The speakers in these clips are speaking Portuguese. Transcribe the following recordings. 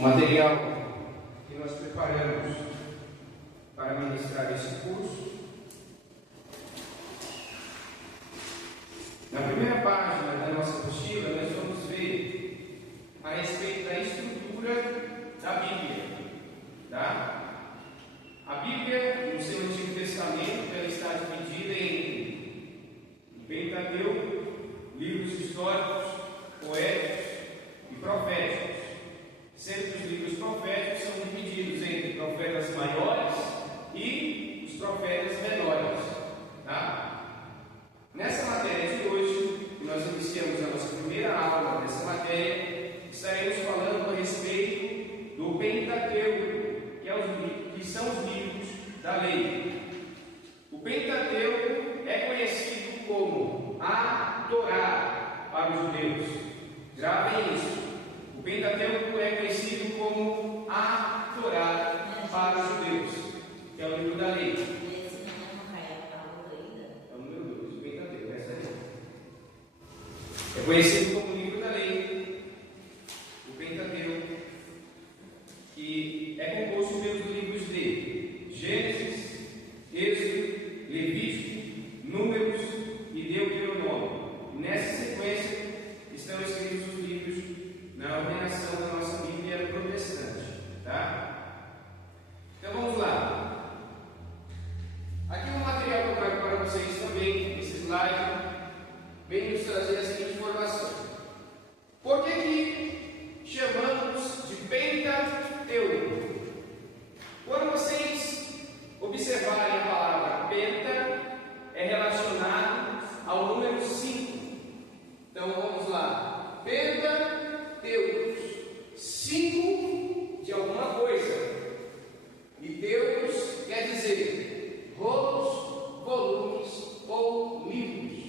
material que nós preparamos para ministrar esse curso. Na primeira página da nossa apostila, nós vamos ver a respeito da estrutura da Bíblia. Tá? A Bíblia, no seu Antigo Testamento, ela está dividida em Pentateuco, livros históricos, poéticos e proféticos. Sendo que os livros proféticos são divididos entre profetas maiores e os profetas menores. Tá? Nessa matéria de hoje, que nós iniciamos a nossa primeira aula dessa matéria, estaremos falando a respeito do Pentateuco, que são os livros da lei. O Pentateuco é conhecido como a Torá para os judeus. Gravem isso. O Pentateuco é conhecido como a Torá para os judeus, que é o livro da lei. É o número 2, o Pentateuco, essa aí. É conhecido como o livro da lei, o Pentateuco, que é composto pelos livros de Gênesis, Êxodo, Levítico, Números e Deuteronômio. Nessa sequência estão escritos os livros na ordenação da nossa Bíblia protestante. Tá? Então vamos lá. Aqui um material que eu trago para vocês também, esse slide, vem nos trazer a seguinte informação. Por que chamamos de Pentateuco? Quando vocês observarem a palavra penta, é relacionado ao número 5. Então vamos lá. Pentateucos, 5 de alguma coisa. E Deus quer dizer rolos, volumes ou livros.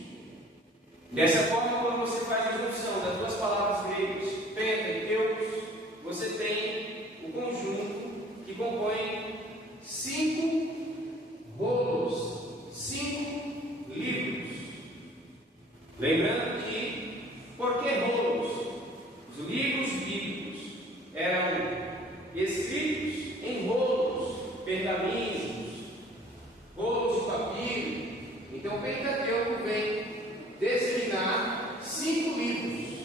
Dessa forma, quando você faz a junção das duas palavras gregas, penta e teucos, você tem o conjunto que compõe 5 rolos, 5 livros. Lembrando que, por que rolos? Os livros bíblicos eram escritos em rolos, pergaminhos, rolos de papiro. Então, o Pentateuco vem designar 5 livros.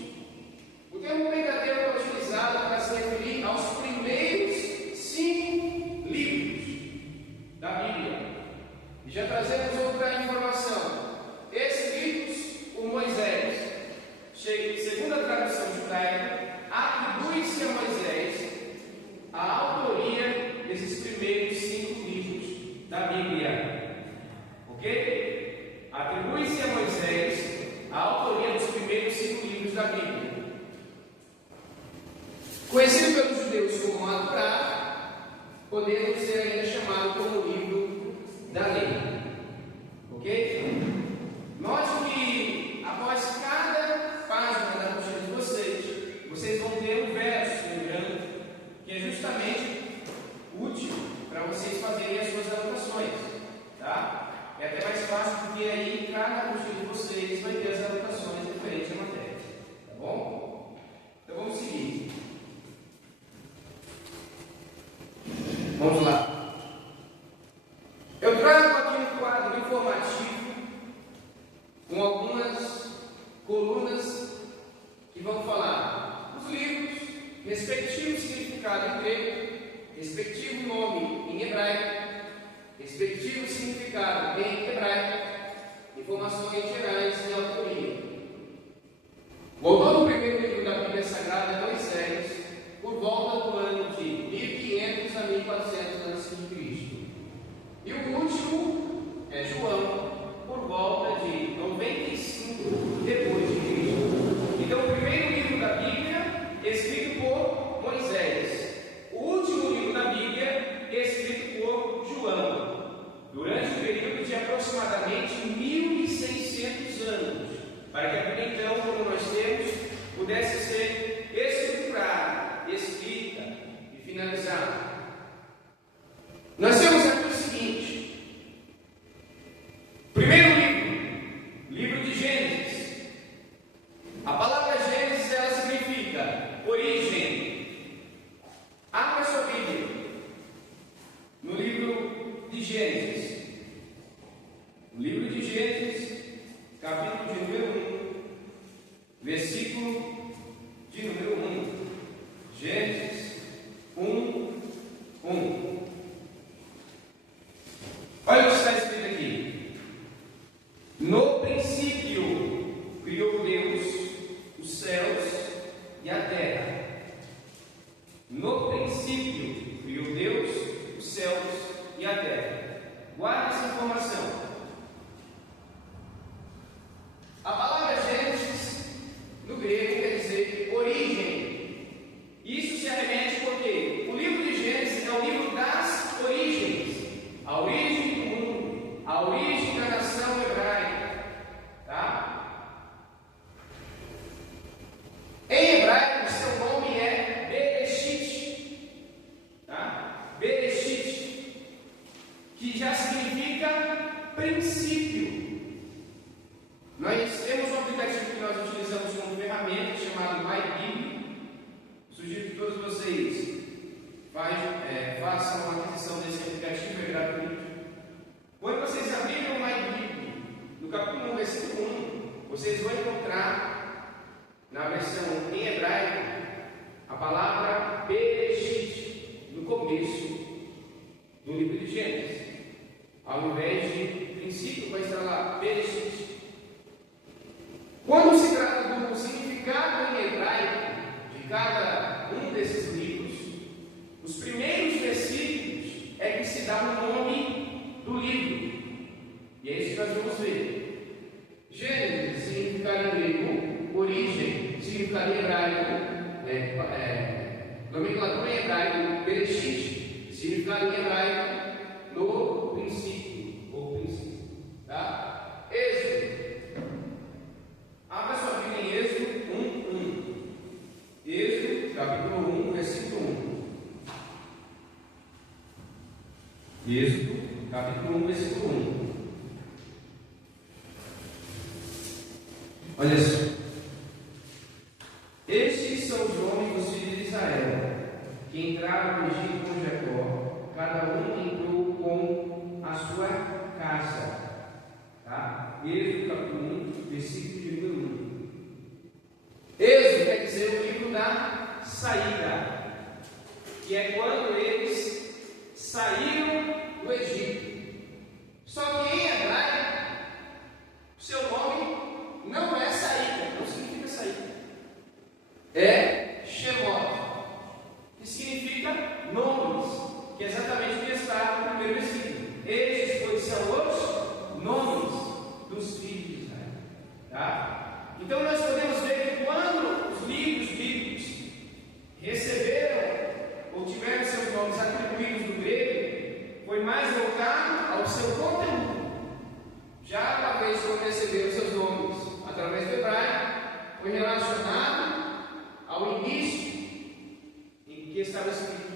O termo Pentateuco é utilizado para se referir aos primeiros 5 livros da Bíblia. E já trazemos outra informação. Escritos por Moisés. Segundo a tradução judaica, atribui-se a Moisés a autoria desses primeiros 5 livros da Bíblia. Ok? Atribui-se a Moisés a autoria dos primeiros 5 livros da Bíblia. Conhecido pelos judeus como a Torá, podemos ser ainda chamado como livro da lei. Ok? Note que após cada página da apostila de vocês vão ter um verso, lembrando, que é justamente útil para vocês fazerem as suas anotações. Tá? É até mais fácil porque aí cada apostila de vocês vai ter as anotações referentes à matéria. Tá bom? Então vamos seguir. Vamos lá. Eu trago aqui um quadro informativo com algumas colunas que vão falar os livros, respectivo significado em grego, respectivo nome em hebraico, respectivo significado em hebraico, informações gerais e autoria. O autor do primeiro livro da Bíblia Sagrada é Moisés, por volta do ano de 1500 a 1400 a.C. E o último é João, por volta de 95 depois de Cristo. Então, o primeiro livro da Bíblia, escrito por Moisés. O último livro da Bíblia, escrito por João, durante um período de aproximadamente 1600 anos, para que a Bíblia, então, como nós temos, pudesse ser estudada palavra Bereshit no começo do livro de Gênesis. Ao invés de princípio, vai estar lá Bereshit. Quando se trata do significado em hebraico de cada um desses livros, os primeiros versículos é que se dá o nome do livro. E é isso que nós vamos ver. Gênesis significa em grego, origem significa em hebraico, nomenclatura em hebraico, Bereshit significa em hebraico no princípio, ou princípio. Tá? Êxodo. Abra sua Bíblia em Êxodo 1:1. Êxodo, capítulo 1, versículo 1. Êxodo, capítulo 1, versículo 1. Olha só. Estes são os nomes dos filhos de Israel, que entraram no Egito com Jacó, cada um entrou com a sua casa. Tá? Êxodo, capítulo 1, versículo de número 1. Êxodo quer dizer o livro da saída, que é quando eles saíram do Egito. Só que em hebraico, seu nome não é saída, não significa saída. É Shemot, que significa nomes, que é exatamente o que está no primeiro versículo. Estes, pois, são os nomes dos filhos de Israel. Tá? Então nós podemos ver que quando os livros bíblicos receberam ou tiveram seus nomes atribuídos no grego, foi mais voltado ao seu conteúdo. Já uma vez que receberam seus nomes através do hebraico, foi relacionado ao início em que estava escrito,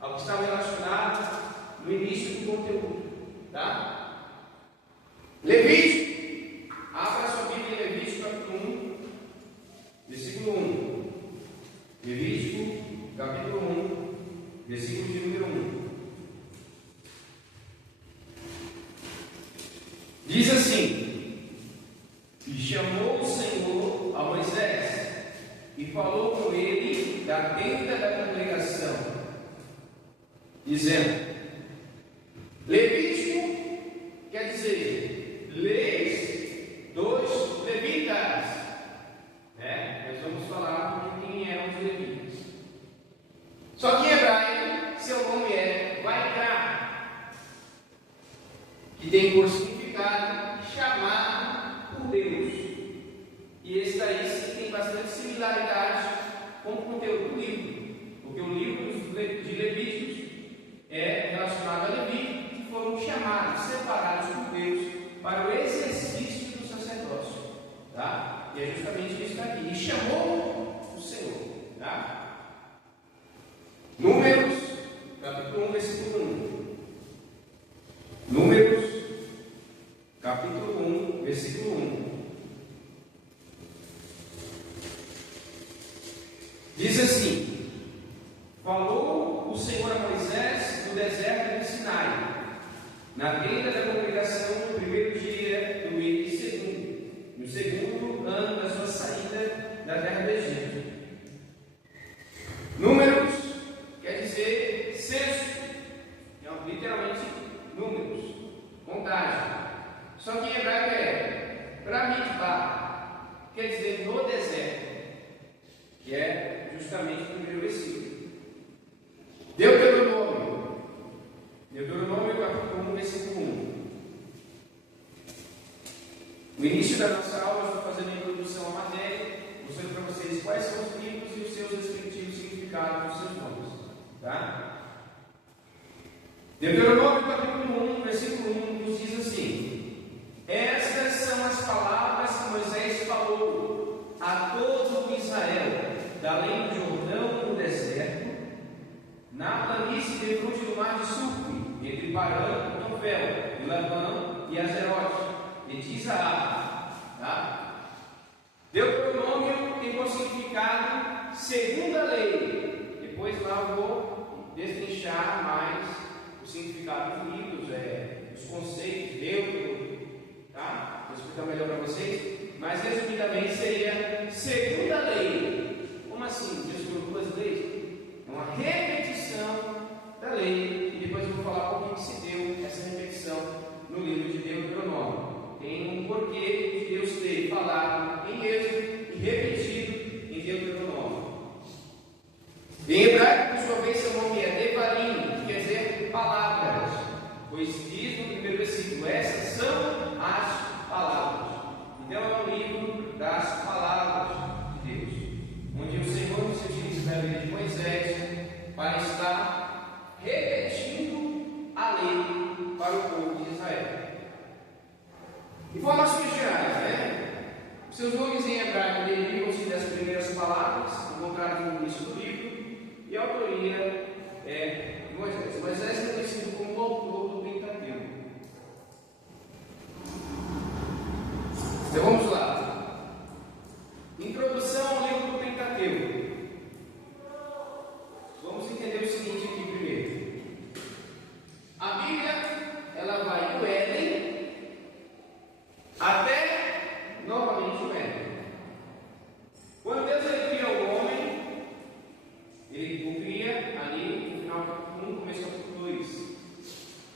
ao que estava relacionado no início do conteúdo. Tá? Levítico. Abra sua Bíblia em Levítico, capítulo 1, versículo 1. Levítico, capítulo 1, versículo de número 1. Diz assim: E chamou o Senhor a Moisés, e falou com ele da tenda da congregação, dizendo. Levítico quer dizer leis dos levitas. Nós vamos falar de quem eram os levitas. Só que em hebraico, seu nome é Vaikra, que tem por significado chamado por Deus. E esse daí sim tem bastante similaridade com o conteúdo do livro, porque o livro de Levíticos é relacionado a Levi, que foram chamados, separados por Deus para o exercício do sacerdócio. Tá? E é justamente isso que está aqui. E chamou o Senhor. Tá? Números, capítulo 1, versículo 1. Números, capítulo 1, versículo 1. Diz assim: Falou o Senhor a Moisés no deserto de Sinai, na tenda da congregação, no primeiro dia do mês segundo, no segundo ano da sua saída da terra do Egito. Números quer dizer censo, literalmente números, contagem. Só que em hebraico é Bramidbar, quer dizer no deserto, que é justamente o primeiro versículo. Deuteronômio, capítulo 1, versículo 1. No início da nossa aula, eu estou fazendo a introdução à matéria, mostrando para vocês quais são os livros e os seus respectivos significados dos seus nomes. Tá? Deuteronômio, capítulo 1, versículo 1, nos diz assim: Estas são as palavras que Moisés falou a todo Israel, da além do Jordão no deserto, na planície defronte do mar de Surpe, entre Parã e Tofel, e Labã e Azerote, e diz a tá? Deuteronômio tem por significado segunda lei. Depois lá eu vou destrinchar mais o significado dos livros, os conceitos, Deuteronômio, tá? Vou explicar melhor para vocês, mas resumidamente seria segunda lei. Como assim? Deus colocou duas leis? pois diz no primeiro versículo: essas são as palavras. Então é um livro das palavras de Deus, onde o Senhor se utiliza da vida de Moisés para estar repetindo a lei para o povo de Israel. Informações gerais, né? Seus nomes em hebraico derivam-se das primeiras palavras encontradas no início do livro, e a autoria é de Moisés. Moisés é conhecido como o autor do Pentateuco. Então vamos lá. Introdução ao livro do Pentateuco. Vamos entender o seguinte aqui primeiro. A Bíblia, ela vai do Éden até novamente o Éden. Quando Deus cria o homem, ele o cria ali no final do capítulo 1, começo do capítulo 2.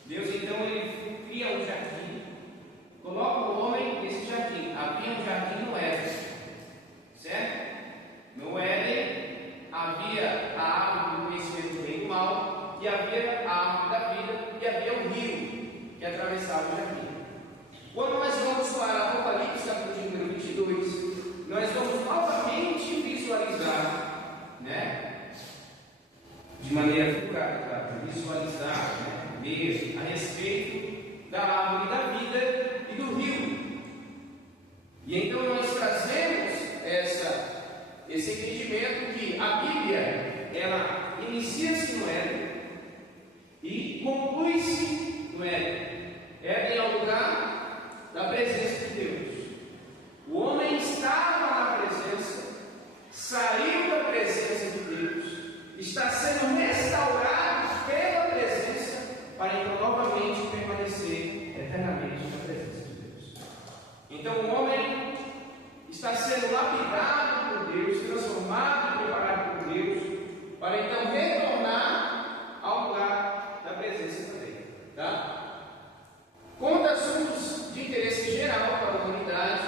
Deus então ele cria um jardim, coloca o homem nesse jardim. Havia um jardim no Éden, certo? No Éden havia a árvore do conhecimento do bem e do mal, e havia a árvore da vida, e havia um rio que atravessava o jardim. Quando nós vamos para Apocalipse, capítulo número 22, nós vamos novamente visualizar, né, de maneira figurada, claro, visualizar, né, mesmo, a respeito da árvore da vida e do rio. E então nós trazemos esse entendimento que a Bíblia, ela inicia-se no Éden e conclui-se no Éden. Éden é o lugar da presença de Deus. O homem estava na presença, saiu da presença de Deus, está sendo restaurado pela presença, para então novamente permanecer eternamente na presença de Deus. Então o homem está sendo lapidado por Deus, transformado e preparado por Deus, para então retornar ao lugar da presença também. Tá? Conta assuntos de interesse geral para a humanidade,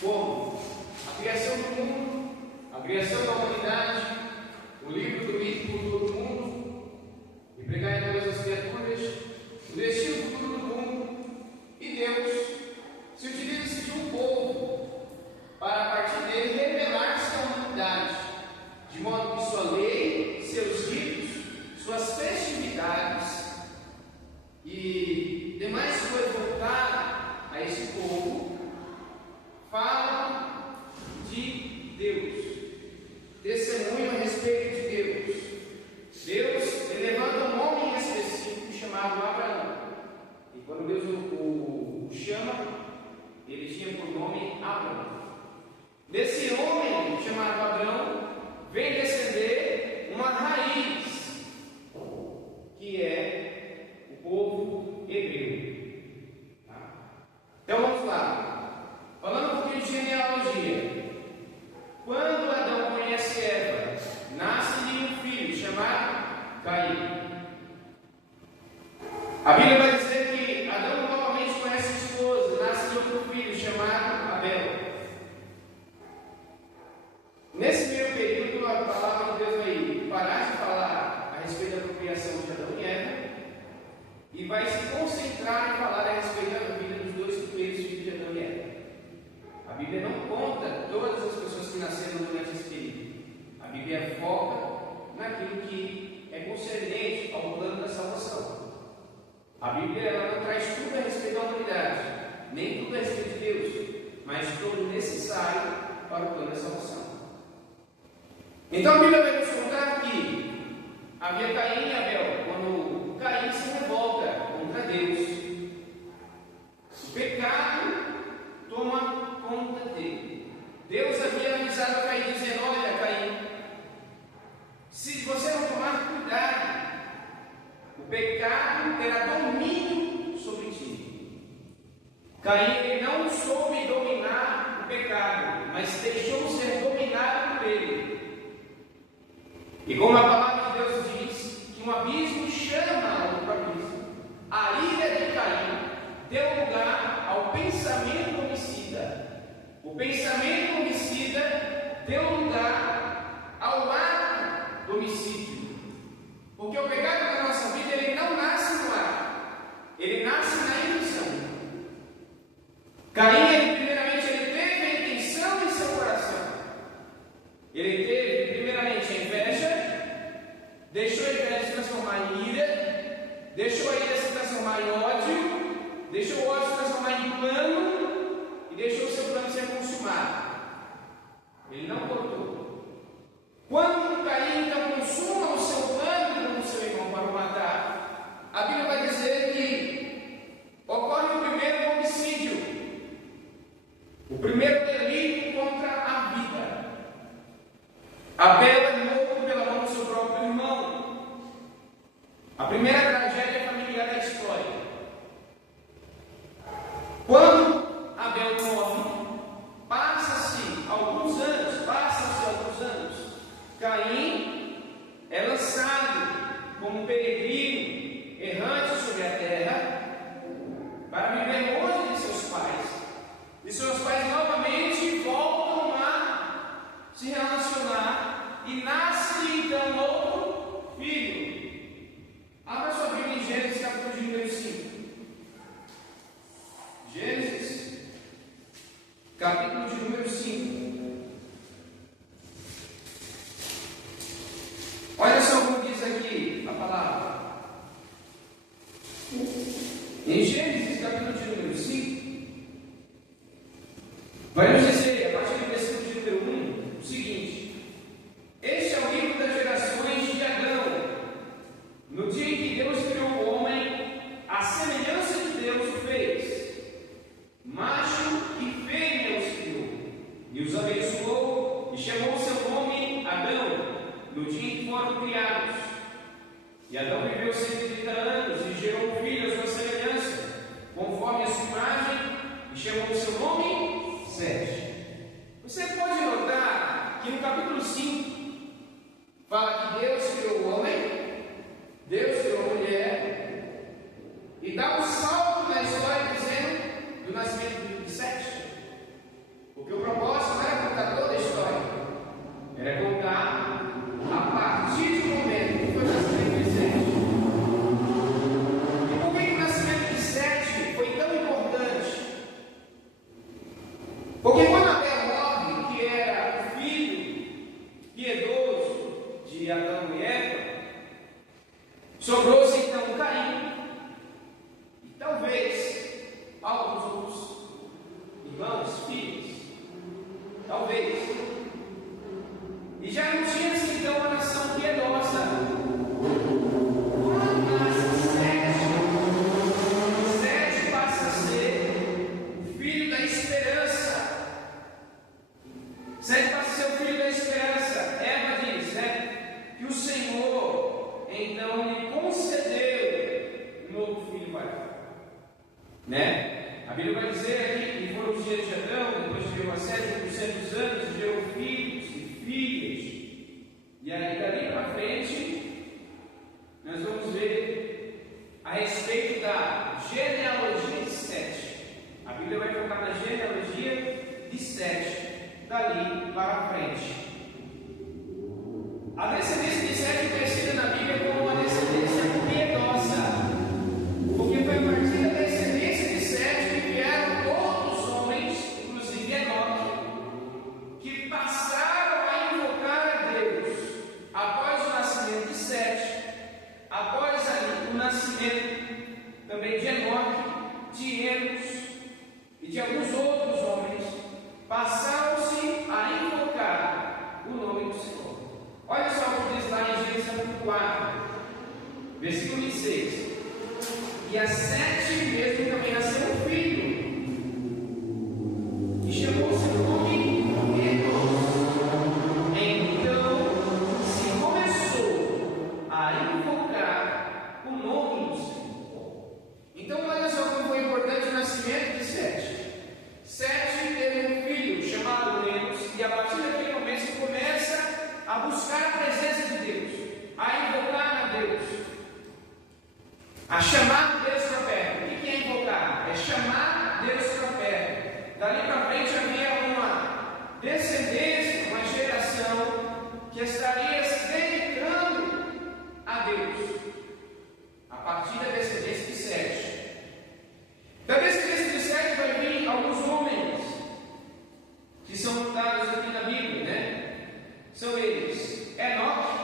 como a criação do mundo, a criação da humanidade, o livro do mito por todo o mundo, e pregar em todas as criaturas, o destino futuro do mundo, e Deus se utiliza de um povo para a partir dele revelar-se à humanidade, de modo que sua lei, seus ritos, suas festividades e demais coisas voltadas a esse povo falam de Deus, testemunham a respeito de Deus. Deus levanta um homem em específico chamado Abraão, e quando Deus o chama, ele tinha por nome Abraão. Desse homem chamado Abraão vem descender uma raiz, que é o povo hebreu. Então vamos lá. Falando um pouquinho de genealogia. Quando Adão conhece Eva, nasce-lhe um filho chamado Caim. A Bíblia vai dizer que Adão novamente conhece a esposa, nasce-lhe outro filho chamado Abel. Nesse meio período, a palavra de Deus vai parar de falar a respeito da procriação de Adão e Eva e vai se concentrar em falar a respeito da vida dos dois primeiros filhos de Adão e Eva. A Bíblia não conta todas as pessoas que nasceram durante esse período. A Bíblia foca naquilo que é concernente ao plano da salvação. A Bíblia ela não traz tudo a respeito da humanidade, nem tudo a respeito de Deus, mas todo necessário para o plano da salvação. Então a Bíblia vai nos contar que havia Caim e Abel. Quando Caim se revolta contra Deus, o pecado toma conta dele. Deus havia avisado a Caim, dizendo: olha, Caim, se você não tomar cuidado, o pecado terá domínio sobre ti. Caim ele não soube dominar o pecado, mas deixou ser dominado por ele. E como a palavra de Deus diz que um abismo chama outro abismo, a ira de Caim deu lugar ao pensamento homicida. O pensamento homicida deu lugar ao ato do homicídio. Porque o pecado da nossa vida ele não nasce no ato, deixou a inveja se transformar em ira, deixou a ira se transformar em ódio, deixou o ódio se transformar em plano e deixou o seu plano ser consumado. Ele não cortou. Quando Caim então consuma o seu plano com o seu irmão para o matar, a Bíblia vai dizer que ocorre o primeiro homicídio, o primeiro delito contra a vida. Abel é morto pela mão do seu próprio irmão. A primeira tragédia familiar da história. Quando Abel morre, passa-se alguns anos, Caim é lançado como peregrino errante sobre a terra para viver longe de seus pais. E seus pais novamente voltam a se relacionar e nasce então outro filho. Abra sua Bíblia em Gênesis capítulo de número 5. Gênesis capítulo de número 5. Olha só como diz aqui a palavra. Em Gênesis capítulo de número 5, vai nos dizer, a partir do versículo de número 1, o seguinte: este é o livro das gerações de Adão. No dia em que Deus criou o homem, a semelhança de Deus o fez. Macho e fêmea os criou, e os abençoou, e chamou o seu nome Adão, no dia em que foram criados. E Adão viveu 130 anos, e gerou um filho à sua semelhança, conforme a sua imagem, e chamou o seu nome Sete. Você pode notar que no capítulo 5 fala que Deus criou o homem, Deus criou a mulher, e dá um salto na história dizendo do nascimento de Sete. Porque o propósito não era contar toda a história, era contar a partir do momento que foi o nascimento de Sete. E por que o nascimento de Sete foi tão importante? Porque quando Abel morre, que era o filho piedoso de Adão e Eva, sobrou-se então Caim, e talvez alguns outros irmãos, filhos, talvez. E já não tinha-se então uma nação piedosa. Quando nasce Sete passa a ser o filho da esperança. Sete passa a ser o filho da esperança. Eva diz, que o Senhor então lhe concedeu um novo filho para ela. A Bíblia vai dizer aqui que foram os dias de Adão, depois de uma série de 200 anos, e gerou filhos e filhas. E aí, dali para frente, nós vamos ver a respeito da genealogia de Sete. A Bíblia vai focar na genealogia de Sete, dali para frente. A descendência de Sete é conhecida na Bíblia como uma descendência piedosa, porque foi a partir da descendência de Sete que vieram outros homens, inclusive Enoque, que passaram a invocar a Deus após o nascimento de Sete, após ali o nascimento também de Enoque, de Enos e de alguns outros homens, passaram-se a invocar o nome do Senhor. Olha só o que diz lá em Gênesis 4, versículo 26. E a Sete mesmo também nasceu um filho, e chamou o seu nome Enos. Então se começou a invocar o nome do Senhor. Então olha só como foi importante o nascimento de Sete. Sete teve um filho chamado Enos, e a partir daquele momento se começa a buscar a presença de Deus, a invocar a Deus, a chamar Deus para perto. O que é invocar? É chamar Deus para perto. Dali para frente havia uma descendência, uma geração que estaria se dedicando a Deus, a partir da descendência de Sete. Da descendência de Sete vai vir alguns homens que são contados aqui na Bíblia, São eles Enoque,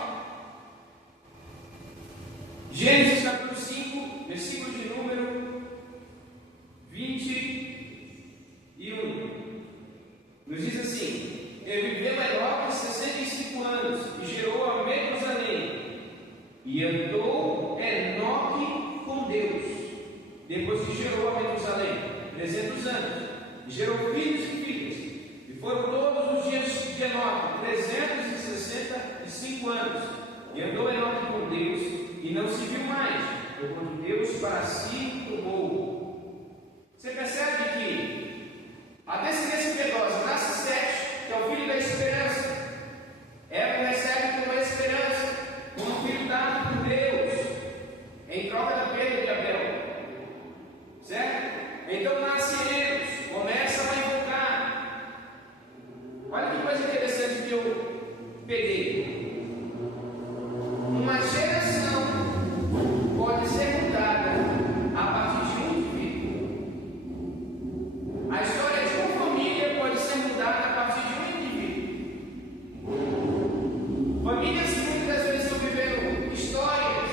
E andou Enoque com Deus, depois que gerou a Metusalém, 300 anos, e gerou filhos e filhas, e foram todos os dias de Enoque, 365 anos, e andou Enoque com Deus, e não se viu mais, porquanto Deus para si tomou. Você percebe que a descendência piedosa nasce Sete, que é o filho da esperança. Ela recebe como esperança, como filho dado por Deus, em troca da perda de Abel. Certo? Então nasce Enos, começa a invocar. Olha que coisa interessante que eu peguei. Uma geração pode ser mudada a partir de um indivíduo. A história de uma família pode ser mudada a partir de um indivíduo. Famílias que muitas vezes estão vivendo histórias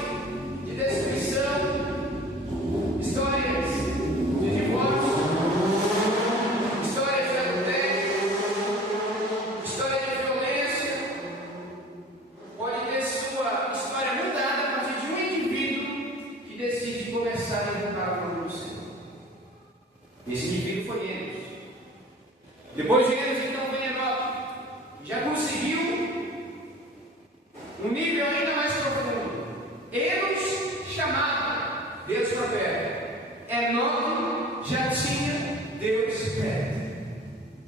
de destruição, histórias de divórcio, histórias de adultério, história de violência, pode ter sua história mudada a partir de um indivíduo que decide começar a invocar o nome do Senhor. Esse indivíduo foi Enos. Depois de Enos, então vem Enoque. Já conseguiu um nível ainda mais profundo. Enos chamava Deus para perto. Enoque já tinha Deus perto.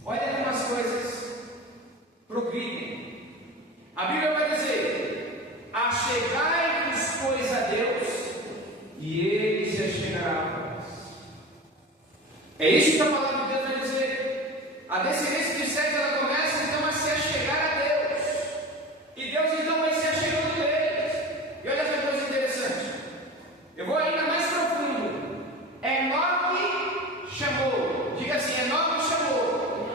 Olha como as coisas progridem. A Bíblia vai dizer: achegai-vos, pois, a Deus, e Ele se achegará a vós. É isso que a palavra de Deus vai dizer. A descendência de Sete, ela começa então a se achegar a Deus. E Deus então vai se achegando deles. E olha essa coisa interessante. Eu vou ainda mais profundo. Enoque chamou. Diga assim: Enoque chamou.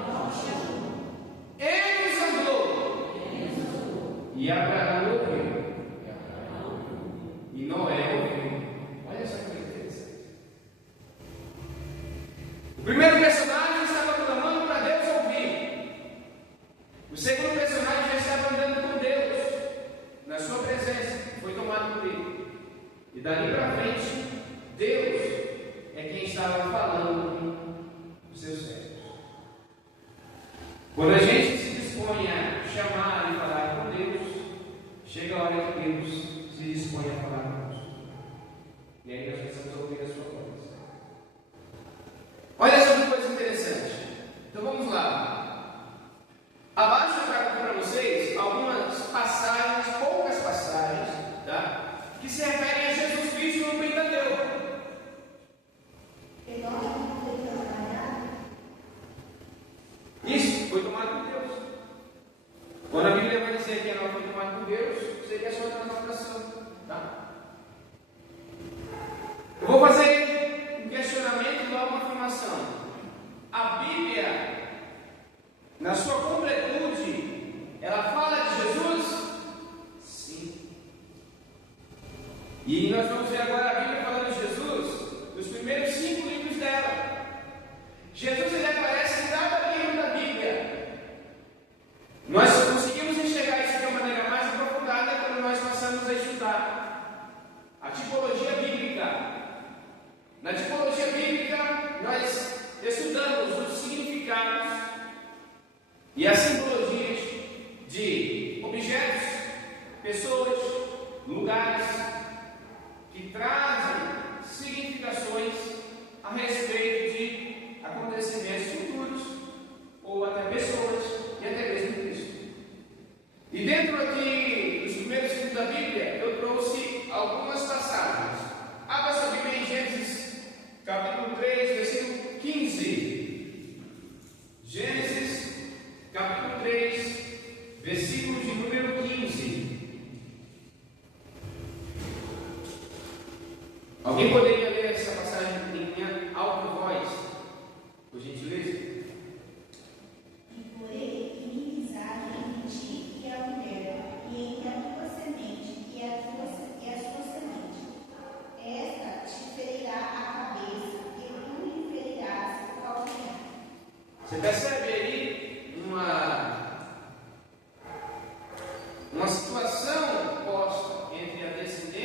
Enos andou. E Abraão ouviu. E Noé ouviu. Olha essa coisa interessante. O primeiro personagem estava clamando para Deus ouvir. O segundo personagem já estava andando com Deus, na sua presença, foi tomado por ele. E dali para frente, Deus é quem estava falando com os seus servos. Quando a gente se dispõe a chamar e falar com Deus, chega a hora que Deus se dispõe a falar conosco. E aí nós precisamos ouvir a sua voz. Olha só que coisa interessante. Então vamos lá. Abaixo eu trago para vocês algumas passagens, poucas passagens, tá? Que se referem a Jesus Cristo no Pentateuco. Isso, foi tomado por Deus. Quando a Bíblia vai dizer que ela foi tomada por Deus, seria só uma anotação, tá? Eu vou fazer um questionamento e logo uma afirmação. A Bíblia, na sua completude, ela fala de Jesus? Sim. E nós vamos ver agora a Bíblia falando de Jesus nos primeiros 5 livros dela. Jesus, ele aparece em cada livro da Bíblia. Nós conseguimos enxergar isso de uma maneira mais aprofundada quando nós passamos a estudar a tipologia bíblica. Na tipologia bíblica, nós estudamos os significados e as simbologias de objetos, pessoas, lugares que trazem significações a respeito de acontecimentos futuros ou até pessoas e até mesmo Cristo. E dentro aqui dos primeiros livros da Bíblia, eu trouxe algumas passagens. Abra sua Bíblia em Gênesis, capítulo 3, versículo 15. Gênesis, capítulo 3, versículo de número 15. Alguém poderia ler essa passagem em minha alta voz, por gentileza? E porém inimizade entre ti e a mulher, e entre a tua semente e a sua semente. Esta te ferirá a cabeça, e tu lhe ferirás o calcanhar. Você percebe aí uma situação posta entre a descendência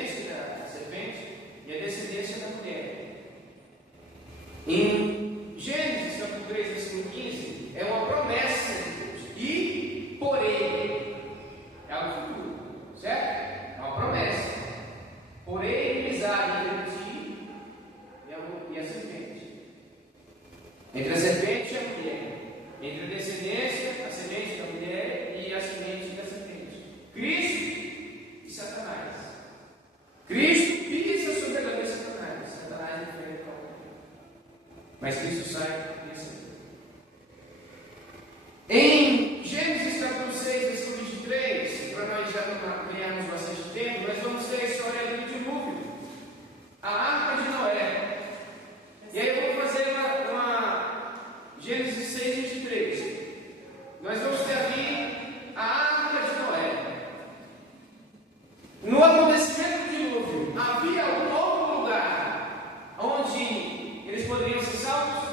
havia algum outro lugar onde eles poderiam ser salvos?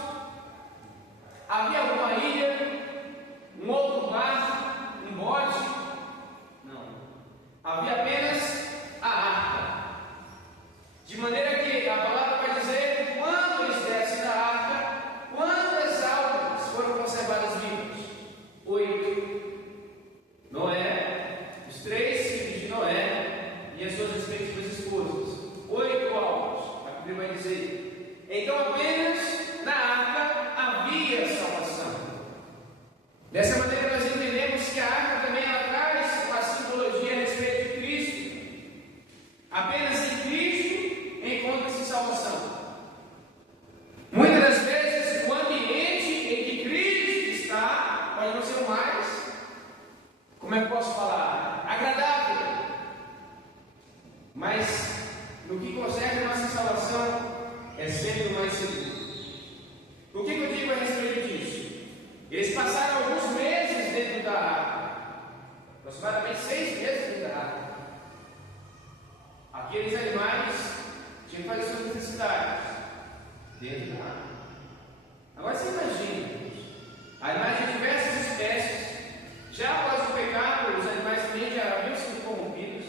Havia alguma ilha, um outro barco, um bote? Não. Havia apenas a arca. De maneira que a palavra vai dizer que quando eles descem da arca, quantas almas foram conservadas vivas? 8. Noé, os 3 filhos de Noé e as suas respectivas esposas. 8 almas. A Bíblia vai dizer. Então apenas na arca havia salvação. Dessa maneira nós entendemos que a arca também ela traz uma simbologia a respeito de Cristo. Apenas em Cristo encontra-se salvação. Muitas das vezes o ambiente em que Cristo está pode não ser o mais, como é que posso falar, agradável. Mas no que concerne a nossa salvação é sempre o mais seguro. O que eu digo a respeito disso? Eles passaram alguns meses dentro da arca, aproximadamente 6 meses dentro da arca. Aqueles animais tinham que fazer suas necessidades dentro da arca. Agora você imagina, animais de diversas espécies, já após o pecado, os animais também já haviam sido corrompidos.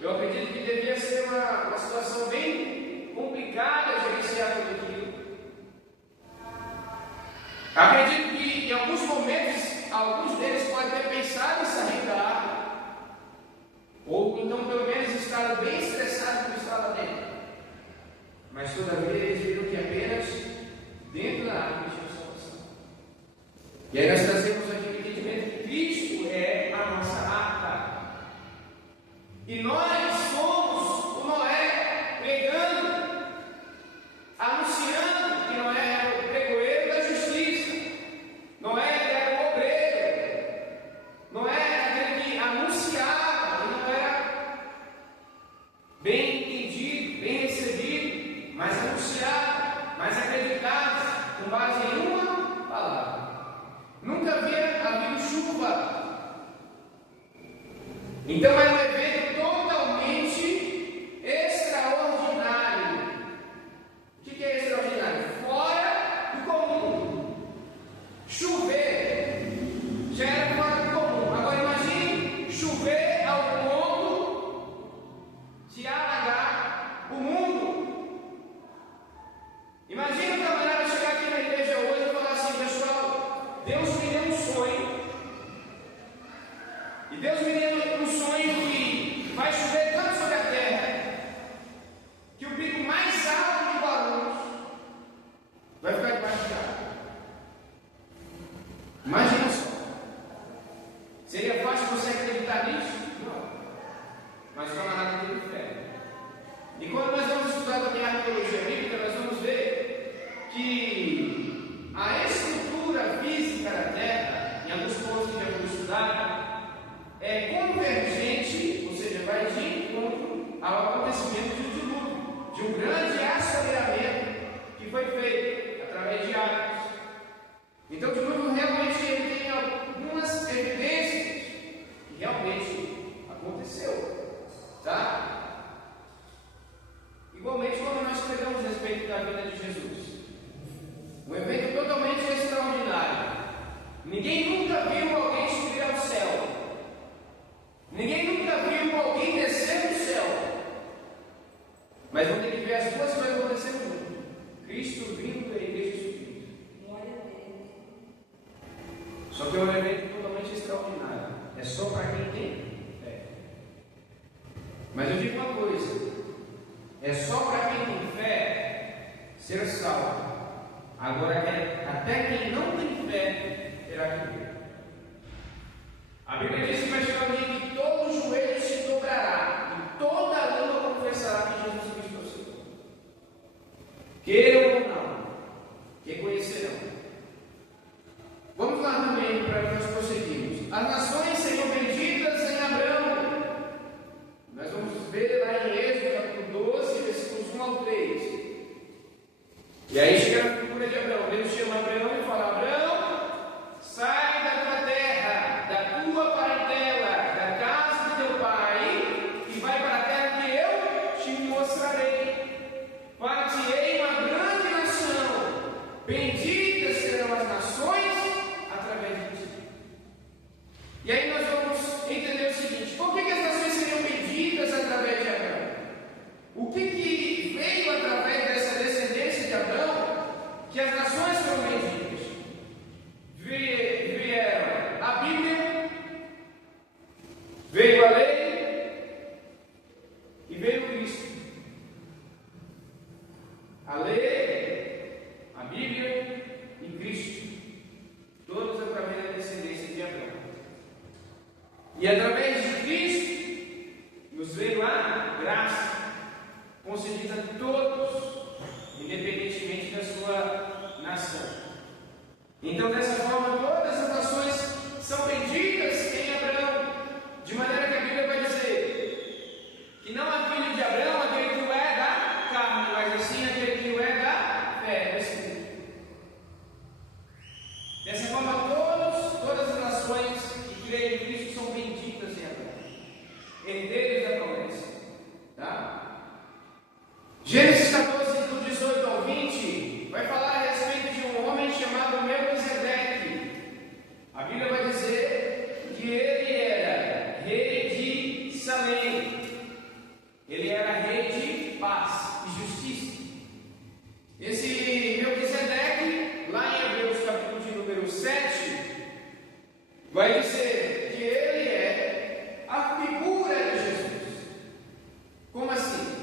Eu acredito que devia ser uma situação bem complicada gerenciar tudo aquilo. Acredito que em alguns momentos, alguns deles podem ter pensado em sair da arca, ou então pelo menos estavam bem estressados por estar lá dentro. Mas todavia eles viram que apenas dentro da arca tinha salvação. E aí nós trazemos aqui o entendimento que Cristo é a nossa arca. E nós somos o Noé pregando, anunciando que Noé era o pregoeiro da justiça. Noé era o obreiro. Noé era aquele que anunciava, ele não era bem entendido, bem recebido, mas anunciava, mas acreditava com base em uma palavra. Nunca havia havido chuva. Então era um evento totalmente extraordinário. O que é extraordinário? Fora do comum. Chover já era fora do comum. Agora imagine chover ao ponto de alagar o mundo. Imagina o camarada chegar aqui na igreja hoje e falar assim: pessoal, Deus me deu um sonho. E Deus me deu um sonho que vai chover tanto sobre a terra que o pico mais alto de Guarulhos vai ficar debaixo de água. Imagina só. Seria fácil você acreditar nisso? Não. Mas o camarada teve fé. E quando nós vamos estudar também a arqueologia bíblica, nós vamos ver que a estrutura física da terra, em alguns pontos que já vamos estudar, é convergente, ou seja, vai de encontro ao acontecimento do dilúvio, de um grande assoreamento que foi feito através de águas. Então o dilúvio realmente ele tem algumas evidências que realmente aconteceu, tá? Igualmente quando nós pregamos a respeito da vida de Jesus, um evento totalmente extraordinário. Ninguém nunca viu alguém subir ao céu. Ninguém nunca viu alguém descer do céu. Mas vão ter que ver as duas coisas acontecendo junto: Cristo vindo e a igreja subindo. Só que é um evento totalmente extraordinário. É só para quem tem fé. Mas eu digo uma coisa: é só para quem tem fé ser salvo. Agora, até quem não tem fé terá que ver. A Bíblia diz que vai chegar um dia que todo joelho se dobrará e toda língua confessará que Jesus Cristo é o Senhor. Queiram ou não, reconhecerão. Vamos lá também para nós prosseguirmos. As nações seriam benditas em Abraão. Nós vamos ver lá em Êxodo, capítulo 12, versículos 1 ao 3. E aí chega a figura de Abraão. Deus chama Abraão e fala: Abraão, sai da tua terra, da tua parentela, nos veio a graça, concedida a todos, independentemente da sua nação. Então, dessa forma, todas as nações são benditas em Abraão, de maneira que a Bíblia vai dizer que não há filho de Abraão aquele que o é da carne, mas assim aquele que o é da fé, do Espírito. Dessa forma, todas as nações que creem em Cristo são benditas em Abraão, herdeiros da promessa. Tá? Gênesis 14, do 18 ao 20, vai falar a respeito de um homem chamado Melquisedeque. A Bíblia vai dizer que ele era rei de Salém. Ele era rei de paz e justiça. Esse Melquisedeque, lá em Hebreus capítulo de número 7, vai dizer que ele é a figura de Jesus. Como assim?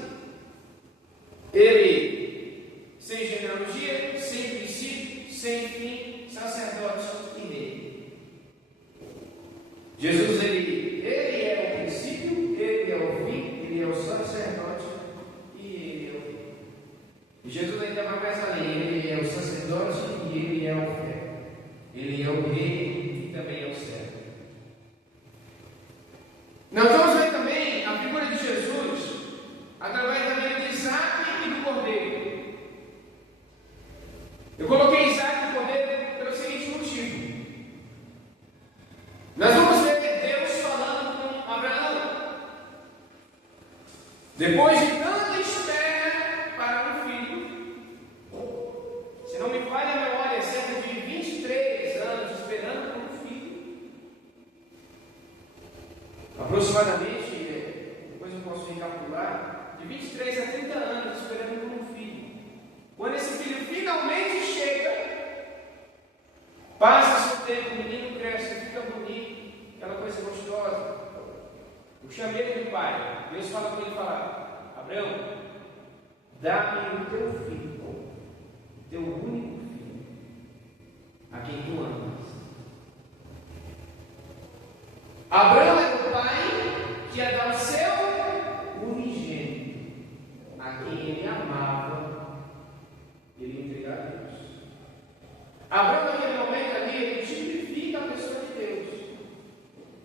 Ele, sem genealogia, sem princípio, sem fim, sacerdote e rei. Jesus, ele é o princípio, ele é o fim, ele é o sacerdote e ele é o rei. E Jesus ainda vai mais além, ele é o sacerdote e ele é o fé. Ele é o rei e também é o servo. Nós vamos ver também a figura de Jesus através também de Isaac e do Cordeiro. Eu coloquei Isaac e o Cordeiro pelo seguinte motivo. Nós vamos ver Deus falando com Abraão. Depois de tanta espera para um filho, se não me falha a memória, cerca de 23 anos esperando por um filho, aproximadamente, depois eu posso recapitular, de 23 a 30 anos esperando por um filho. Quando esse filho finalmente chega, passa seu tempo, o menino cresce, fica bonito, aquela coisa gostosa. O chamego do pai, Deus fala para ele falar: Abraão, dá-me o teu filho, o teu único filho, a quem tu amas. Abraão é o pai que ia dar o seu unigênito, a quem ele amava, ele entregar a Deus. Abraão, naquele momento ali, ele tipifica a pessoa de Deus,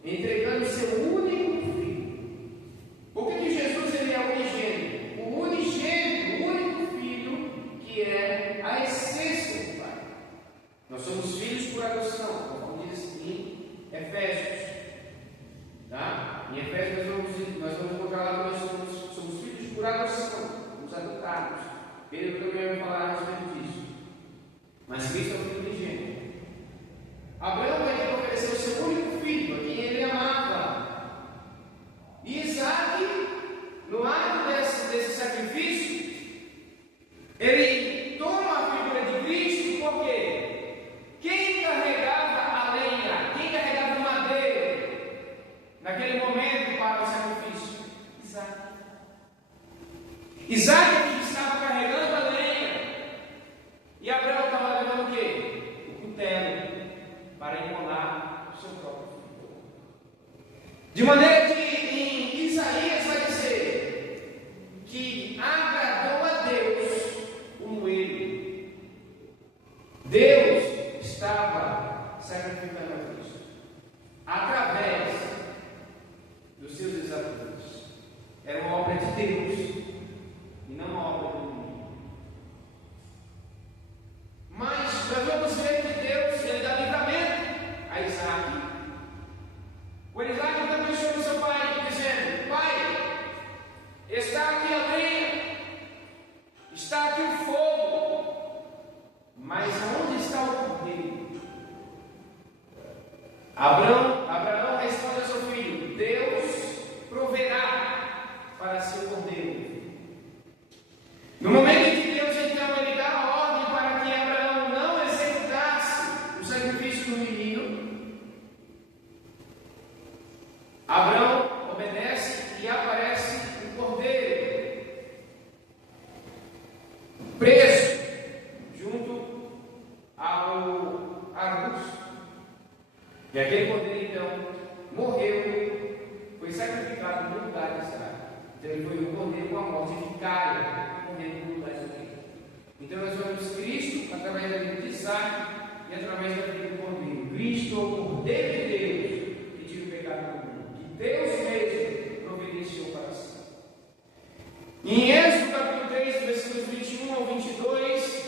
entregando o seu único filho. Por que Jesus ele é unigênito? O unigênito, o único filho, que é a essência do Pai. Nós somos filhos por adoção, como diz em Efésios. Tá? Em Efésios nós vamos encontrar lá que nós somos filhos por adoção, somos adotados. Pedro também vai falar a respeito disso. Mas Cristo é o filho unigênito. Abraão vai ter que oferecer o seu único filho, a quem ele amava. E Isaac, no ato desse sacrifício, ele toma a figura de Cristo, porque quem carregava a lenha, quem carregava o madeiro, naquele momento para o sacrifício? Isaac. Isaac é que estava carregando a lenha. E Abraão estava levando o quê? O cutelo para imolar o seu próprio filho. De maneira que em Isaías vai dizer que agradou a Deus o moelo. Deus estava sacrificando a Cristo através dos seus exatores. Era uma obra de Deus e não uma obra do mundo. Mas nós vamos ver que Deus ele dá livramento a Isaac. Quando Isaac está questionando seu pai, dizendo: Pai, está aqui a lenha, está aqui o fogo, mas aonde está o cordeiro? Abraão responde ao seu filho: Deus proverá para seu cordeiro. No momento em que Deus então ele dá a ordem para que Abraão não executasse o sacrifício do menino, Abraão obedece e aparece um cordeiro preso junto ao arbusto. E aquele cordeiro então morreu, foi sacrificado no lugar de Israel. Cristo é o Cordeiro de Deus que tira o pecado do mundo, que Deus mesmo providenciou para si. E em Êxodo capítulo 3, versículos 21 ao 22,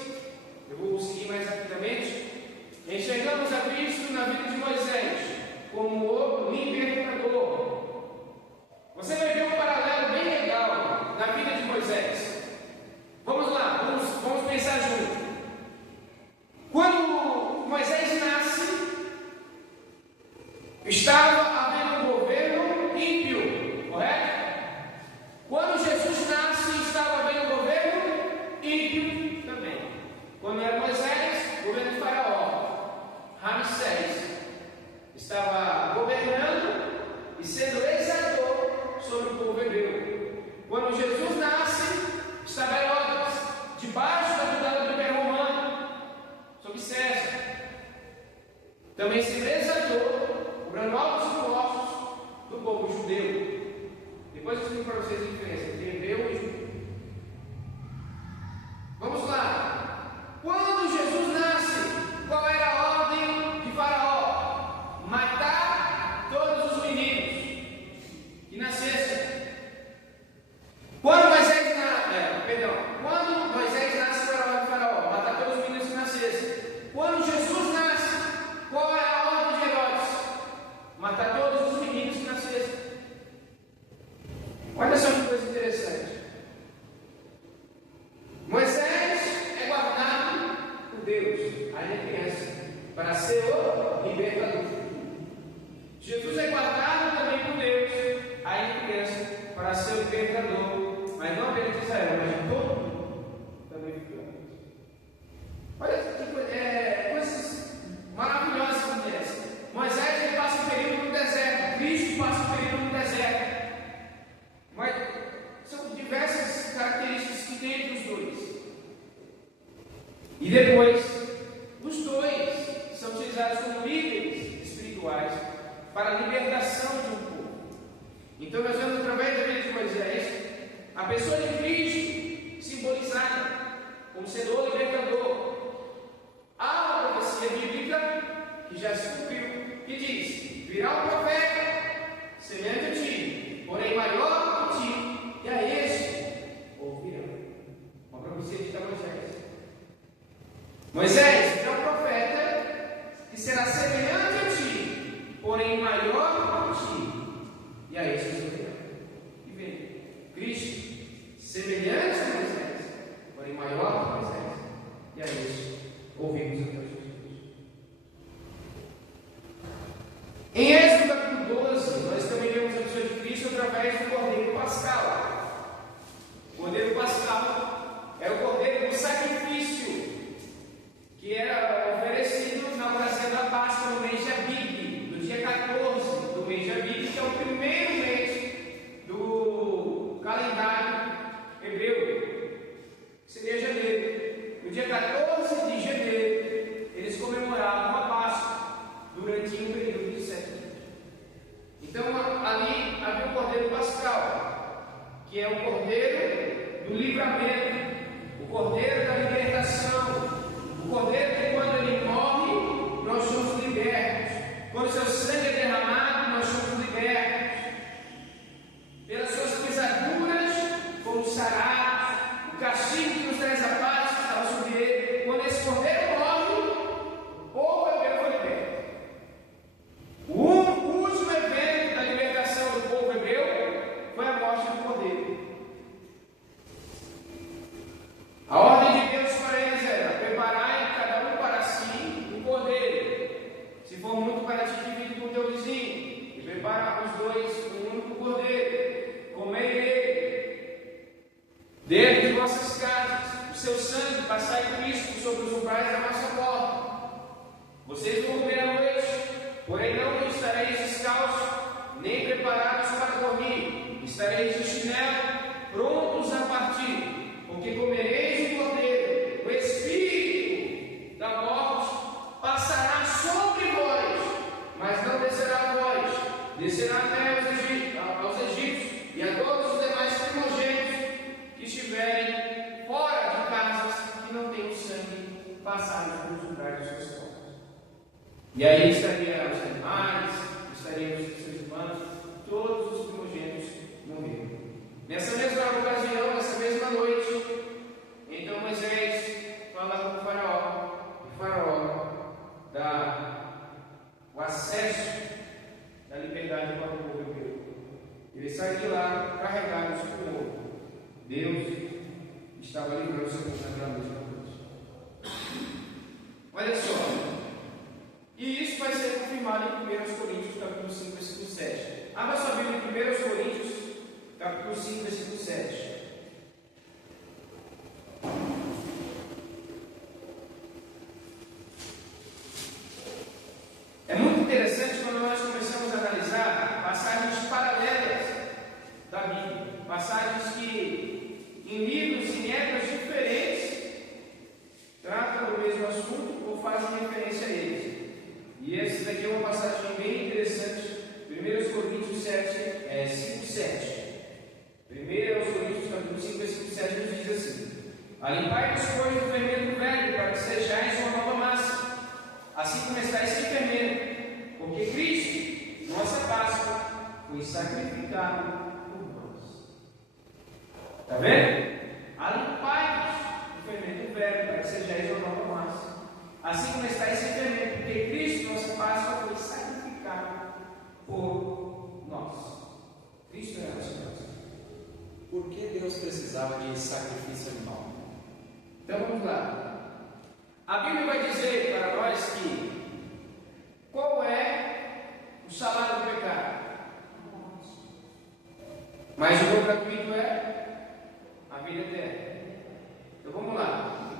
eu vou seguir mais rapidamente, enxergamos a Cristo na vida de Moisés como o libertador. Você vai ver um paralelo bem legal na vida de Moisés. Vamos lá, vamos pensar junto. Quando Moisés nasce, estava havendo um governo ímpio, correto? Quando Jesus nasce, estava havendo um governo ímpio também. Quando era Moisés, governo de Faraó, Ramsés, estava governando e sendo legislador sobre o povo hebreu. Quando Jesus nasce, estava Herodes, debaixo da tutela do Império Romano, sob César. Também sendo legislador, cobrando altos impostos do povo judeu. Depois eu explico para vocês a diferença entre hebreu e judeu. Vamos lá. Quando Jesus nasce, qual era a ordem de Faraó? Matar todos os meninos que nascessem. Quando Moisés nasce, qual era a ordem de Faraó? Matar todos os meninos que nascessem. Quando Jesus nasce, qual era a ordem de Herodes? Matar todos os meninos que nascessem. Olha só que coisa interessante. Moisés é guardado por Deus, ainda criança, para ser o libertador. Jesus é guardado também por Deus, ainda criança, para ser o libertador, mas não apenas de Israel, mas de todo mundo, também ficou. Olha que coisas maravilhosas como essa. Moisés ele passa um período no deserto, Cristo passa um período no deserto. Mas são diversas características que tem entre os dois. E depois, os dois são utilizados como líderes espirituais para a libertação de um povo. Então nós vemos através da vida de Moisés a pessoa de Cristo simbolizada como sendo o libertador. Há uma profecia bíblica que já se cumpriu, que diz: virá um profeta semelhante a ti, porém maior que ti, e a este ouvirão. Uma profecia de Moisés. Moisés é um profeta que será semelhante a ti, porém maior que ti, e a este ouvirão. E vem Cristo, semelhante a Moisés, porém maior que Moisés, e a este ouvimos a Deus. Em Êxodo capítulo 12, nós também vemos a pessoa de Cristo através do Cordeiro Pascal. O Cordeiro Pascal é o Cordeiro do sacrifício, que era oferecido na ocasião da Páscoa no mês de Abib, no dia 14 do mês de Abib, que é o primeiro mês do calendário hebreu, que seria janeiro. No dia 14 de janeiro, eles comemoravam a Páscoa durante um período de 7 dias. Então, ali havia o Cordeiro Pascal, que é o Cordeiro do livramento, o Cordeiro da libertação, o Cordeiro que quando ele morre, nós somos libertos. Quando seu sangue é derramado, nós somos libertos. Pelas suas pisaduras, fomos sarados. O castigo que nos traz a paz estava sobre ele. Quando esse Cordeiro morre, o povo hebreu foi liberto. O último evento da libertação do povo hebreu foi a morte do Cordeiro. A ordem de Deus para eles era: preparai cada um para si um cordeiro. Se for muito para ti, divide com teu vizinho. E prepara os dois um único cordeiro. Comei ele dentro de vossas casas. O seu sangue passai Cristo sobre os umbrais da nossa porta. Vocês vão comer à noite, porém não estareis descalços, nem preparados para dormir. Estareis de chinelo, prontos a partir. Porque comereis o cordeiro, o espírito da morte passará sobre vós, mas não descerá a vós, descerá até aos egípcios e a todos os demais primogênitos que estiverem fora de casas que não tenham sangue passado pelos umbrais dos seus corpos. E aí estaria estava livrando o seu povo daquela mesma coisa. Olha só. E isso vai ser confirmado em 1 Coríntios, capítulo 5, versículo 7. Abra sua Bíblia em 1 Coríntios, capítulo 5, versículo 7. É muito interessante quando nós começamos a analisar passagens paralelas da Bíblia, passagens que em livros, em épocas diferentes, tratam do mesmo assunto ou fazem referência a eles. E essa daqui é uma passagem bem interessante, 1 Coríntios 5, 7. 1 Coríntios capítulo 5, versículo 7 nos diz assim: Alimpai-vos, pois, do fermento velho, para que sejais uma nova massa, assim como estáis sem fermento, porque Cristo, nossa Páscoa, foi sacrificado por nós. Está vendo? Alimpai-vos do fermento velho, para que sejais uma nova massa, assim como estáis sem fermento, porque Cristo, nossa Páscoa, foi sacrificado por nós. Cristo é a nossa Páscoa. Por que Deus precisava de sacrifício animal? Então vamos lá. A Bíblia vai dizer para nós que qual é o salário do pecado? Mas o dom gratuito é a vida eterna. Então vamos lá.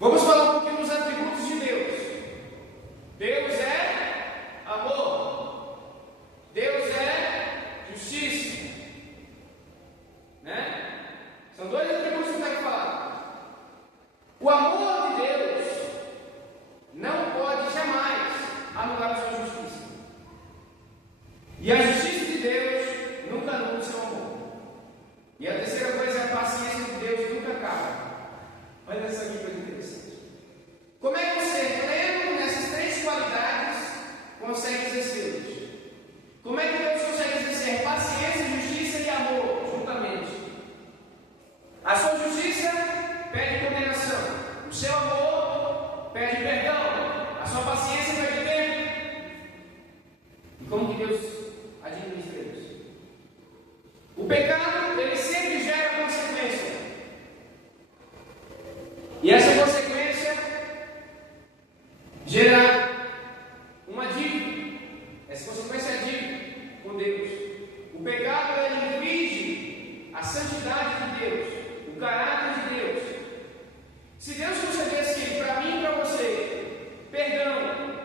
Vamos falar um pouquinho dos atributos de Deus. Deus é amor. Deus é justiça. Né? São dois atributos que eu quero falar. O amor de Deus não pode jamais anular a sua justiça. E a justiça de Deus nunca anula o seu amor. E a terceira coisa é a paciência de Deus nunca acaba. Olha essa aqui coisa interessante. Como é que você, pleno nessas três qualidades, consegue exercê-los? Como é que Deus consegue exercer paciência, justiça e amor juntamente? A sua justiça pede condenação. O seu amor pede perdão. A sua paciência pede tempo. E como que Deus administra isso? O pecado, ele sempre gera consequência. E essa consequência gera uma dívida. Essa consequência é a dívida com Deus. O pecado, ele infringe a santidade de Deus, o caráter de Deus. Se Deus concedesse para mim e para você perdão,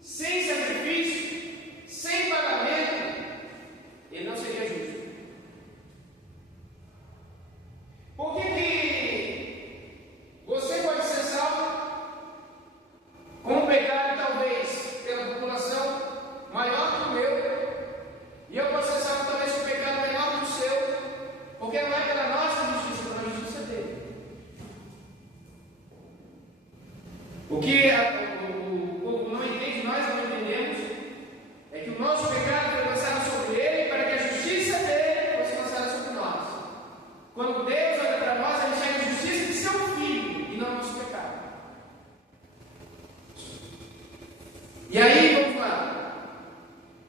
sem sacrifício, sem pagamento, ele não seria justo. Por que você pode ser salvo com um pecado talvez pela população maior que o meu, e eu posso ser salvo talvez com um pecado menor que o seu, porque não é pela nossa justiça, pela justiça dele. O que o povo não entende, nós não entendemos, é que o nosso pecado foi lançado sobre ele para que a justiça dele fosse lançada sobre nós. Quando Deus olha para nós, ele enxerga a justiça de seu filho e não o nosso pecado. E aí, vamos lá.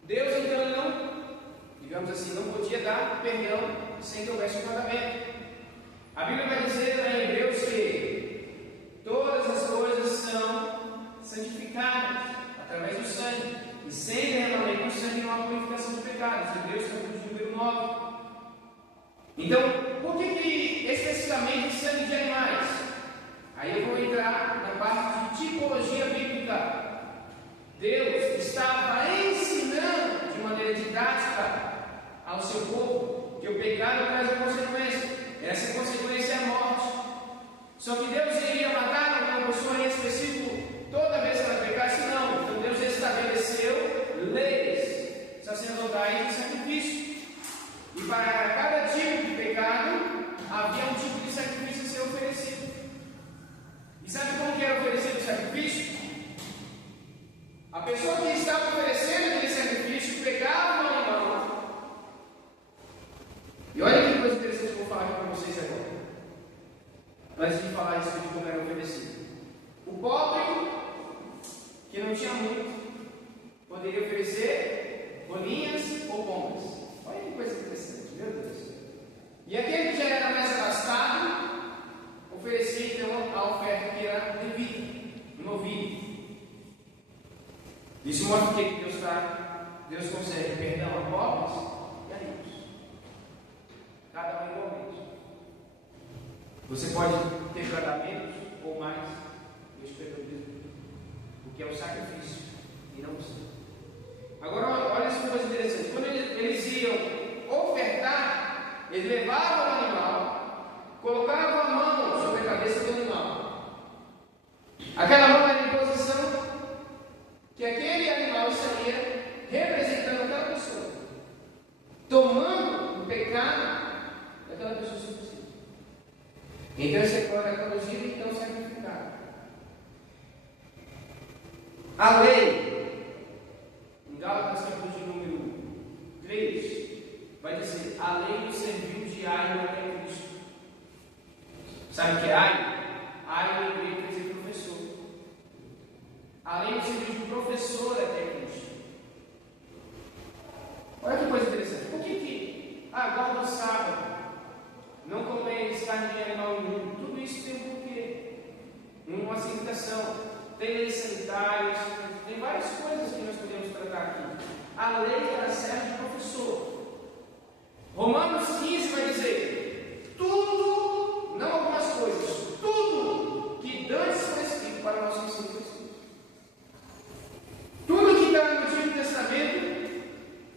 Deus então não, digamos assim, não podia dar perdão sem que houvesse um pagamento. A Bíblia vai dizer em Hebreus que todas as coisas são santificadas através do sangue. E sem derramamento do sangue não há purificação dos pecados. Hebreus capítulo número 9. Então, por que especificamente sangue de animais? Aí eu vou entrar na parte de tipologia bíblica. Deus estava ensinando de maneira didática ao seu povo que o pecado traz uma consequência. Essa consequência é a morte. Só que Deus iria matar uma pessoa em específico toda vez que ela pecasse? Não. Então Deus estabeleceu leis sacerdotais de sacrifício. E para cada tipo de pecado havia um tipo de sacrifício a ser oferecido. E sabe como que era oferecido o sacrifício? A pessoa que estava oferecendo aquele sacrifício pegava o animal. E olha que coisa interessante que eu vou falar aqui para vocês agora. Antes de falar isso de como era oferecido. O pobre, que não tinha muito, poderia oferecer bolinhas ou pombas. Olha que coisa interessante, meu Deus. E aquele que já Isso mostra o que Deus concede perdão a pobres e a ricos. Cada um igualmente. Você pode ter cada menos ou mais, Deus perdoa mesmo. Porque é o sacrifício e não o sangue. Agora, olha essa coisa interessante. Quando eles iam ofertar, eles levavam o animal, colocavam a mão sobre a cabeça do animal. Aquela mão era em posição que aquele animal estaria representando aquela pessoa, tomando o pecado daquela pessoa sobre si. Então esse pecado é conduzido e então sacrificado. A lei, em Gálatas capítulo de número 3, vai dizer: a lei nos serviu de aio até Cristo. Sabe o que é aio? Aio em grego quer dizer professor. A lei nos serviu de professor até Cristo. Olha que coisa interessante. Por que guarda o sábado, não comer carne de animal imundo? Tudo isso tem um porquê, uma significação. Tem leis sanitárias, tem várias coisas que nós podemos tratar aqui. A lei ela serve de professor. Romanos 15 vai dizer: tudo, não algumas coisas, tudo que dantes foi escrito para o nosso ensino foi escrito. Tudo que está no Antigo Testamento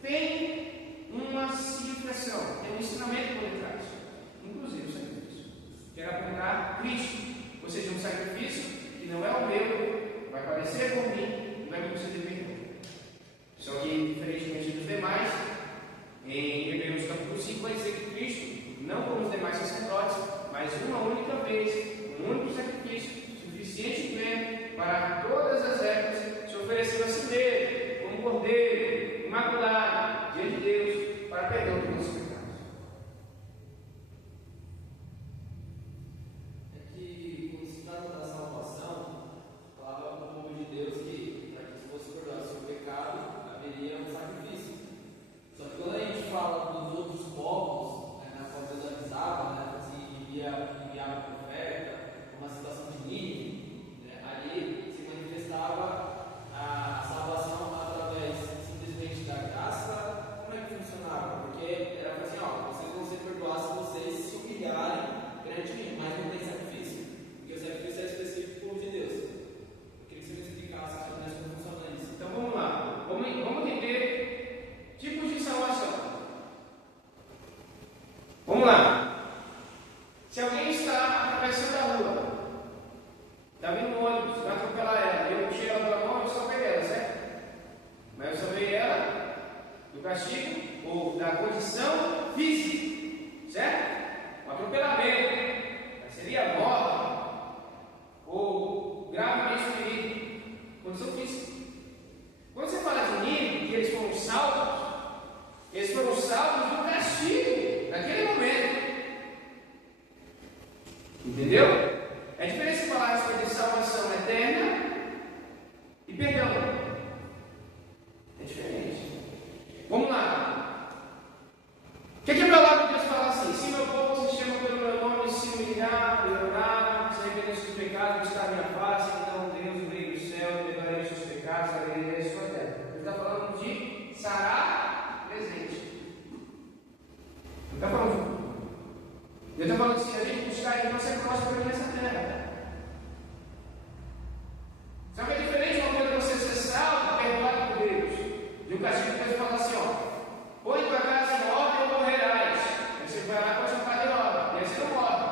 tem uma significação, tem um ensinamento por detrás, inclusive o sacrifício. Quero apontar Cristo, ou seja, um sacrifício que não é o meu, vai parecer por mim e vai me conceder perdão. Só que, diferentemente dos demais, em Hebreus capítulo 5 vai dizer que Cristo, não como os demais sacerdotes, mas uma única vez, um único sacrifício, suficiente e pleno para todas as épocas, se ofereceu a si mesmo, como cordeiro, imaculado, diante de Deus, para perdão dos nossos pecados. É que, quando se trata da salvação, falava para o povo de Deus que, para que fosse perdoado o seu pecado, haveria um sacrifício. Só que quando a gente fala dos outros povos, na qual Deus avisava, se enviava profeta, uma situação de Nínive, ali se manifestava a salvação através simplesmente da graça. Como é que funcionava? Porque era assim: vocês vão ser perdoados se vocês se humilharem perante mim, mas não tem sacrifício, porque o sacrifício é específico do povo de Deus. Eu queria que você me explicasse como funciona isso. Então vamos lá, vamos entender tipos de salvação. Vamos lá. Se alguém está atravessando a rua, está vindo um ônibus, vai atropelar ela, eu puxei ela pela mão, eu salvei ela, certo? Mas eu salvei ela do castigo ou da condição física, certo? Um atropelamento, mas seria morte ou gravemente ferido, condição física. Quando você fala de Nínive, que eles foram salvos do castigo naquele momento. Entendeu? É diferente de falar a respeito de salvação eterna e perdão. É diferente. Vamos lá. O que a palavra de Deus fala assim? Se meu povo se chama pelo meu nome, se humilhar, orar, se arrepender dos seus pecados, buscar a minha face, então Deus, o rei do céu, perdoarei os seus pecados, aleluia, a sua terra. Ele está falando de sará presente. Ele está falando. Deus está falando assim: a gente buscar ele não ser próspero nessa terra. Sabe que é diferente uma coisa você ser salvo, perdoado por Deus, de um castigo que Deus fala assim: põe tua casa em ordem ou morrerás. Aí você vai lá com a sua casa em ordem, e aí você não morre.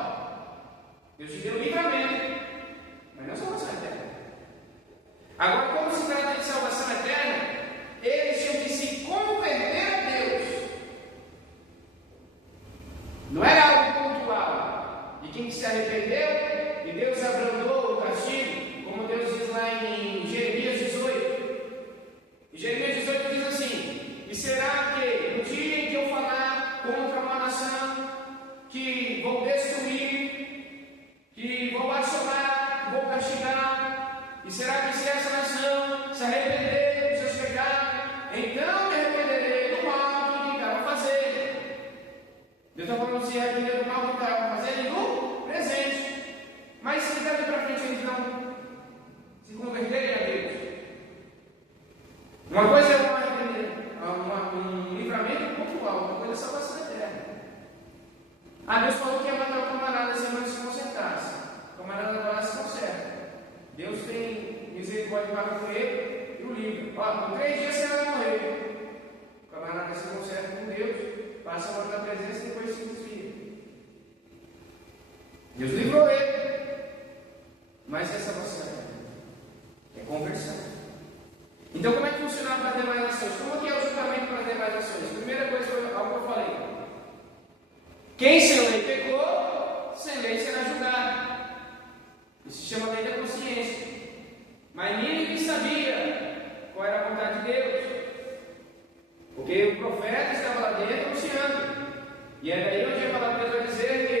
Deus te deu um livramento, mas não salvação eterna. Agora, como se trata de salvação eterna, eles tinham que se converter a Deus. Não era algo pontual, de quem se arrependeu e Deus abrandou o castigo, como Deus diz lá em Jeremias 18. E Jeremias 18 diz assim: e será que no dia em que eu falar contra uma nação que vou destruir, que vou assolar, que vou castigar, e será que se essa nação se arrepender dos seus pecados, então me arrependerei do mal que tentaram fazer? Deus está falando de se arrepender do mal que tentaram fazer no presente. Mas se daqui para frente eles não se converterem a Deus, Ah, Deus falou que ia matar o camarada se ele não se consertasse. O camarada vai lá e se conserta. Deus tem misericórdia para com ele e o livra. Ó, por 3 dias você vai morrer. O camarada se conserta com Deus, passa a volta da presença e depois se desvia. Deus livrou ele. Mas essa salvação é conversão. Então, como é que funcionava para as demais nações? Como que é o julgamento para as demais nações? Primeira coisa foi algo que eu falei. Quem sem lei pecou, sem lei será julgado. Isso se chama lei da consciência. Mas Nínive sabia qual era a vontade de Deus. Porque o profeta estava lá dentro anunciando. E é daí onde a palavra de Deus vai dizer que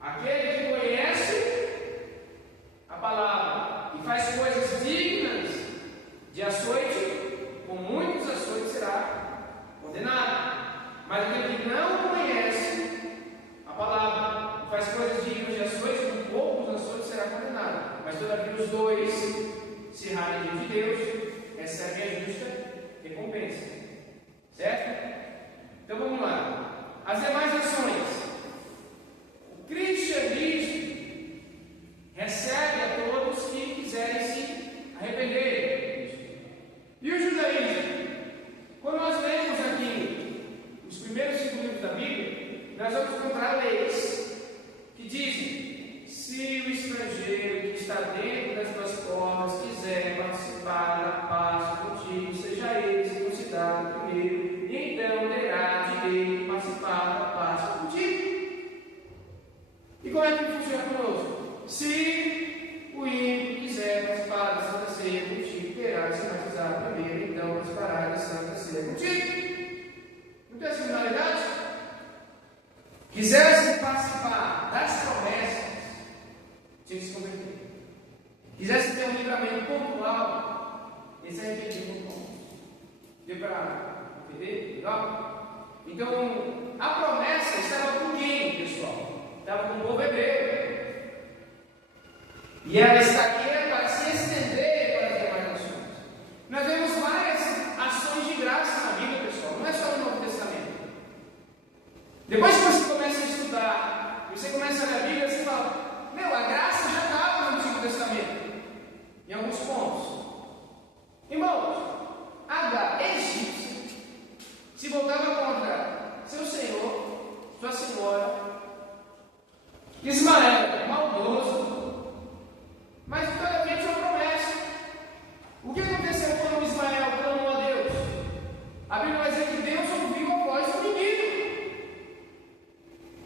aquele que conhece a palavra e faz coisas dignas de açoite, com muitos açoites será condenado. Mas aquele que não conhece a palavra e faz coisas dignas de açoite, com poucos açoites será condenado. Mas todavia os dois, se errarem diante de Deus, recebem a justa recompensa. Certo? Então vamos lá. As demais nações. O cristianismo recebe a todos que quiserem se arrepender. E o judaísmo? Quando nós lemos aqui os primeiros 5 livros da Bíblia, nós vamos encontrar leis que dizem: se o estrangeiro que está dentro das tuas portas quiser participar da Páscoa contigo, seja ele circuncidado primeiro, e então terá direito de participar da Páscoa contigo. E como é que funciona conosco? Se o ímpio quiser participar da Santa Ceia contigo, terá de se batizar primeiro, então participará da Santa Ceia contigo. Não tem similaridade? Quisesse participar das promessas, tinha que se converter. Quisesse ter um livramento pontual, esse arrependimento pontual. Deu para entender? Legal? Então, a promessa estava com quem, pessoal? Estava com o povo hebreu. E ela está aqui para se estender para as demais nações. Nós vemos várias ações de graça na Bíblia, pessoal. Não é só no Novo Testamento. Depois que você começa a estudar, você começa a ler a Bíblia, você fala: meu, a graça já estava no Antigo Testamento. Em alguns pontos. Irmãos, Agar, egípcia, se voltava contra seu senhor, sua senhora. Ismael, maldoso, mas todavia tinha uma promessa. O que aconteceu quando Ismael clamou a Deus? A Bíblia vai dizer que Deus ouviu a voz do menino.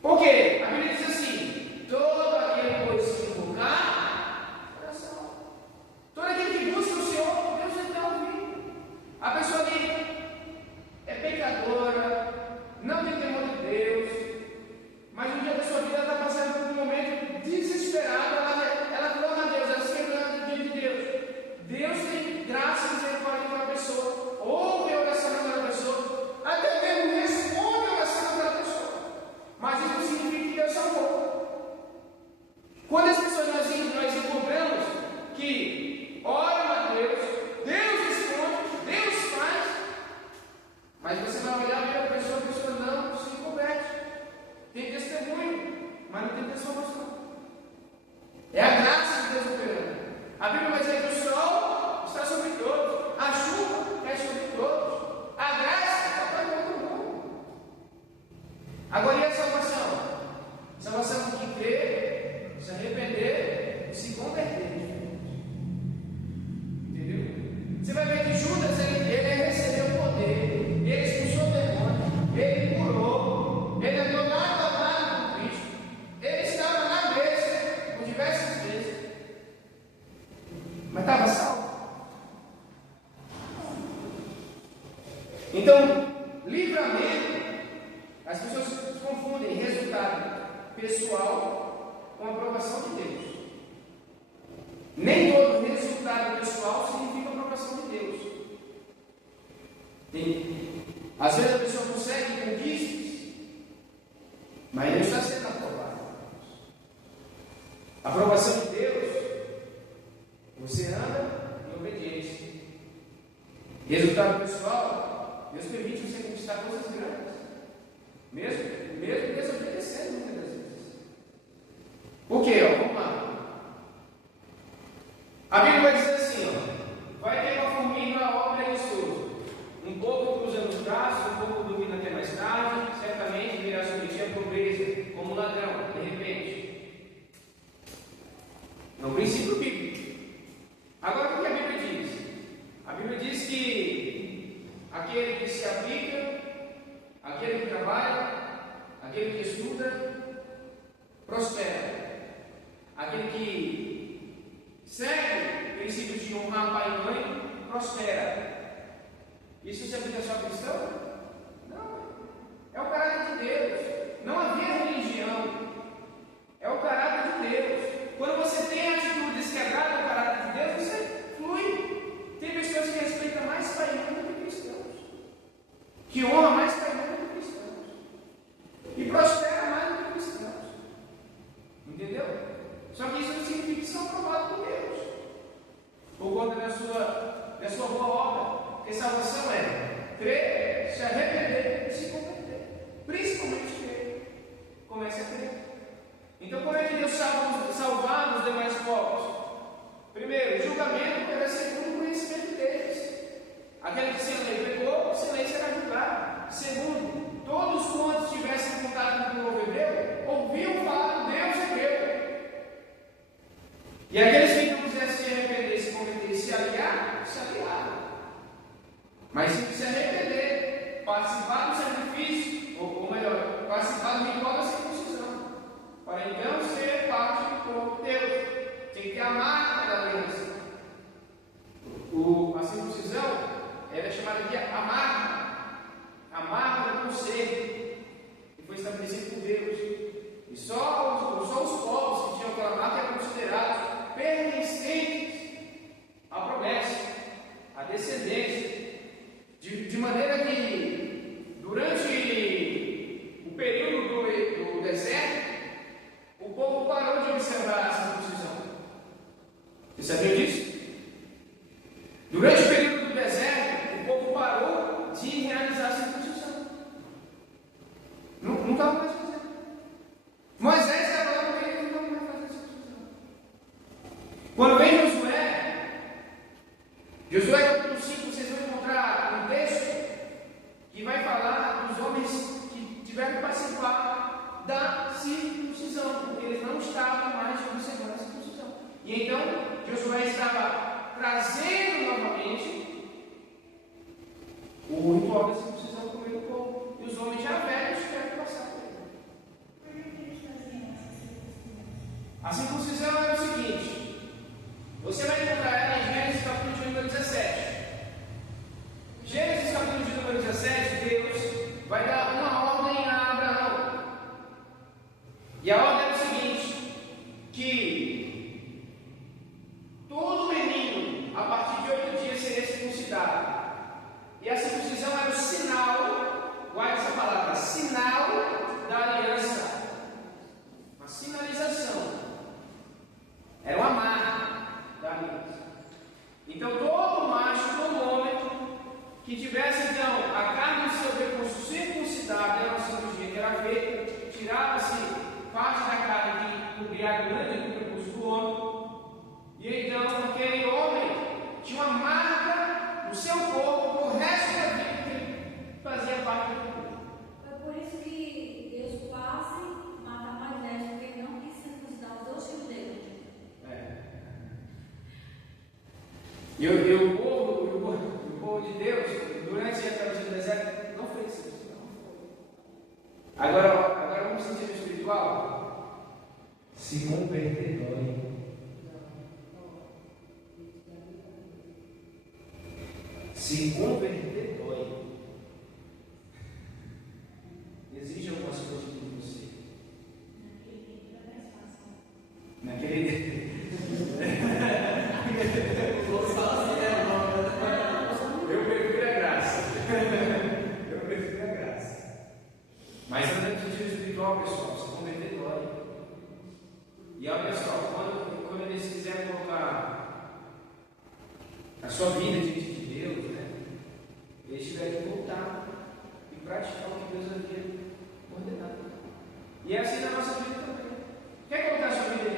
Por quê? A Bíblia diz assim: todo aquele que se invocar, oração. Todo aquele que busca o Senhor, Deus está ouvindo. A pessoa que é pecadora, não tem temor de Deus, mas no dia da sua vida ela está passando por um momento desesperado, ela clama a Deus, ela se quebranta diante de Deus. Deus tem graça e misericórdia para a pessoa, ouve a oração daquela pessoa, até mesmo responde a oração daquela pessoa. Mas isso não significa que Deus salvou. Quando as pessoas nós encontramos que oram a Deus, Deus responde, Deus faz, mas você vai olhar para a pessoa não se converte. Tem testemunho, mas não tem transformação. É a graça de Deus operando. A Bíblia vai dizer que o sol está sobre todos, a chuva é sobre todos, a graça está para todo mundo. Agora, e a salvação? Salvação que crer, se arrepender e se converter. Entendeu? Você vai ver que Judas ele recebeu o poder, ele expulsou o demônio, ele curou, ele andou lado a lado com Cristo, ele estava na mesa por diversas vezes, mas estava salvo. Então, livramento, as pessoas confundem resultado pessoal com aprovação de Deus. Nem todo resultado pessoal significa aprovação de Deus. Às vezes a pessoa consegue conquistas, mas não está sendo aprovado. A aprovação de Deus, você anda em obediência. Resultado pessoal, Deus permite você conquistar coisas grandes, mesmo Por quê? Vamos lá. A Bíblia vai dizer assim, vai ter uma formiga a obra preguiçoso. Um pouco cruza nos braços, um pouco dormindo até mais tarde, certamente virá sobre ti a pobreza, como um ladrão, de repente. É um princípio bíblico. Agora, o que a Bíblia diz? A Bíblia diz que aquele que se aplica, aquele que trabalha, aquele que estuda, prospera. Aquele que segue princípios de honrar pai e mãe, prospera. Isso se aplica só a cristão? Não. É o caráter de Deus. Não havia religião. É o caráter de Deus. Quando você tem atitudes que agradam o caráter de Deus, você flui. Tem pessoas que respeitam mais pai e mãe do que cristãos. Que honram mais pai e mãe do que cristãos. E prosperam mais do que cristãos. Entendeu? Só que isso não significa que são aprovados por Deus. Por conta da sua boa obra. Porque salvação é crer, se arrepender e se converter. Principalmente crer. Comece a crer. Então, como é que Deus salvar os demais povos? Primeiro, julgamento pelo segundo conhecimento deles. Aquele que sem lei pecou, sem lei será julgado. Segundo, todos quantos tivessem contato com o povo hebreu, ouviam falar do Deus hebreu. E aqueles que não quisessem se arrepender, se converter e se aliar, se aliaram. Mas se arrepender, participar do sacrifício, ou melhor, participar do ritual da circuncisão, para então ser parte do povo de Deus, tem que ter a marca da aliança. A circuncisão é chamada de a marca do conselho, que foi estabelecido por Deus. E só os povos que tinham aquela marca eram considerados pertencentes à promessa, à descendência. De maneira que, durante o período do deserto, o povo parou de observar a circuncisão. Você sabia disso? Durante o período do deserto, o povo parou de realizar a circuncisão. Não estava mais fazendo. Moisés estava lá no meio e não estava mais fazendo a circuncisão. Quando vem Josué capítulo 5, vocês vão encontrar um texto que vai falar dos homens que tiveram que participar da circuncisão, porque eles não estavam mais observando a circuncisão. E então, Josué estava trazendo novamente o ritual da circuncisão para o meio do povo. E os homens já velhos tiveram que passar por ele. A circuncisão era o seguinte: você vai encontrar ela em Gênesis capítulo de número 17. Gênesis capítulo de número 17, Deus vai dar uma ordem a Abraão. E a ordem é o seguinte: que todo menino, a partir de 8 dias, seria circuncidado. E a circuncisão era o sinal, guarde essa palavra, sinal da aliança. Uma sinalização. Era uma marca da aliança. Então, todo macho, todo homem que tivesse então a carne do seu prepúcio circuncidada, era uma cirurgia que era feita, tirava-se parte da carne que cobria a grande do prepúcio do homem, e então aquele homem tinha uma marca no seu corpo o resto da vida que fazia parte do corpo. É por isso que Deus quase mata Moisés, porque ele não quis circuncidar os dois filhos dele. E o povo de Deus, durante a travessia do deserto, não fez isso. Agora vamos sentir o espiritual? Se converter dói. Se converter dói. Exige algumas coisas de você. Naquele Eu prefiro a graça. Eu prefiro a graça. Mas andando no sentido espiritual, pessoal, se converter dói. E olha, pessoal, quando eles quiserem colocar a sua vida diante de Deus, né? Eles tiverem que voltar e praticar o que Deus havia ordenado. E é assim na nossa vida também. Quer colocar a sua vida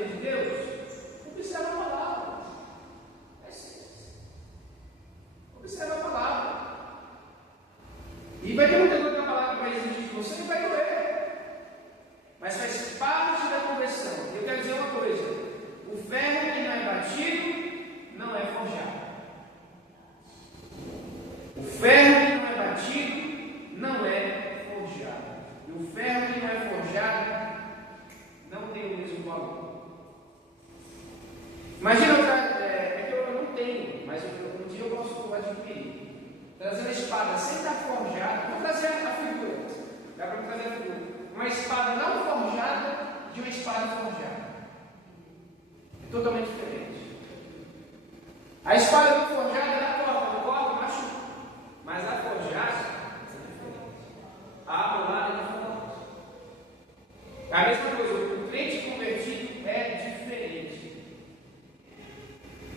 É a mesma coisa, o crente convertido é diferente.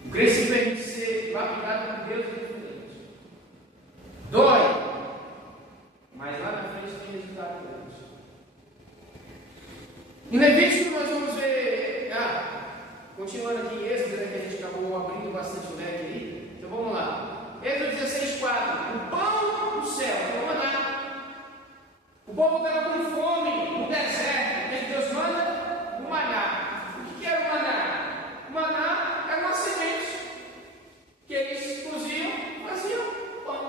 O crente se permite ser lapidado por Deus é diferente. Dói, mas lá na frente tem resultado grande. Em Levítico nós vamos ver, continuando aqui em Êxodo, que a gente acabou abrindo bastante o leque aí. Então vamos lá. Êxodo 16:4. O pão do céu, o maná. O povo estava com fome no deserto. O que Deus manda? O maná. O que era o maná? O maná era uma semente que eles coziam, faziam pão.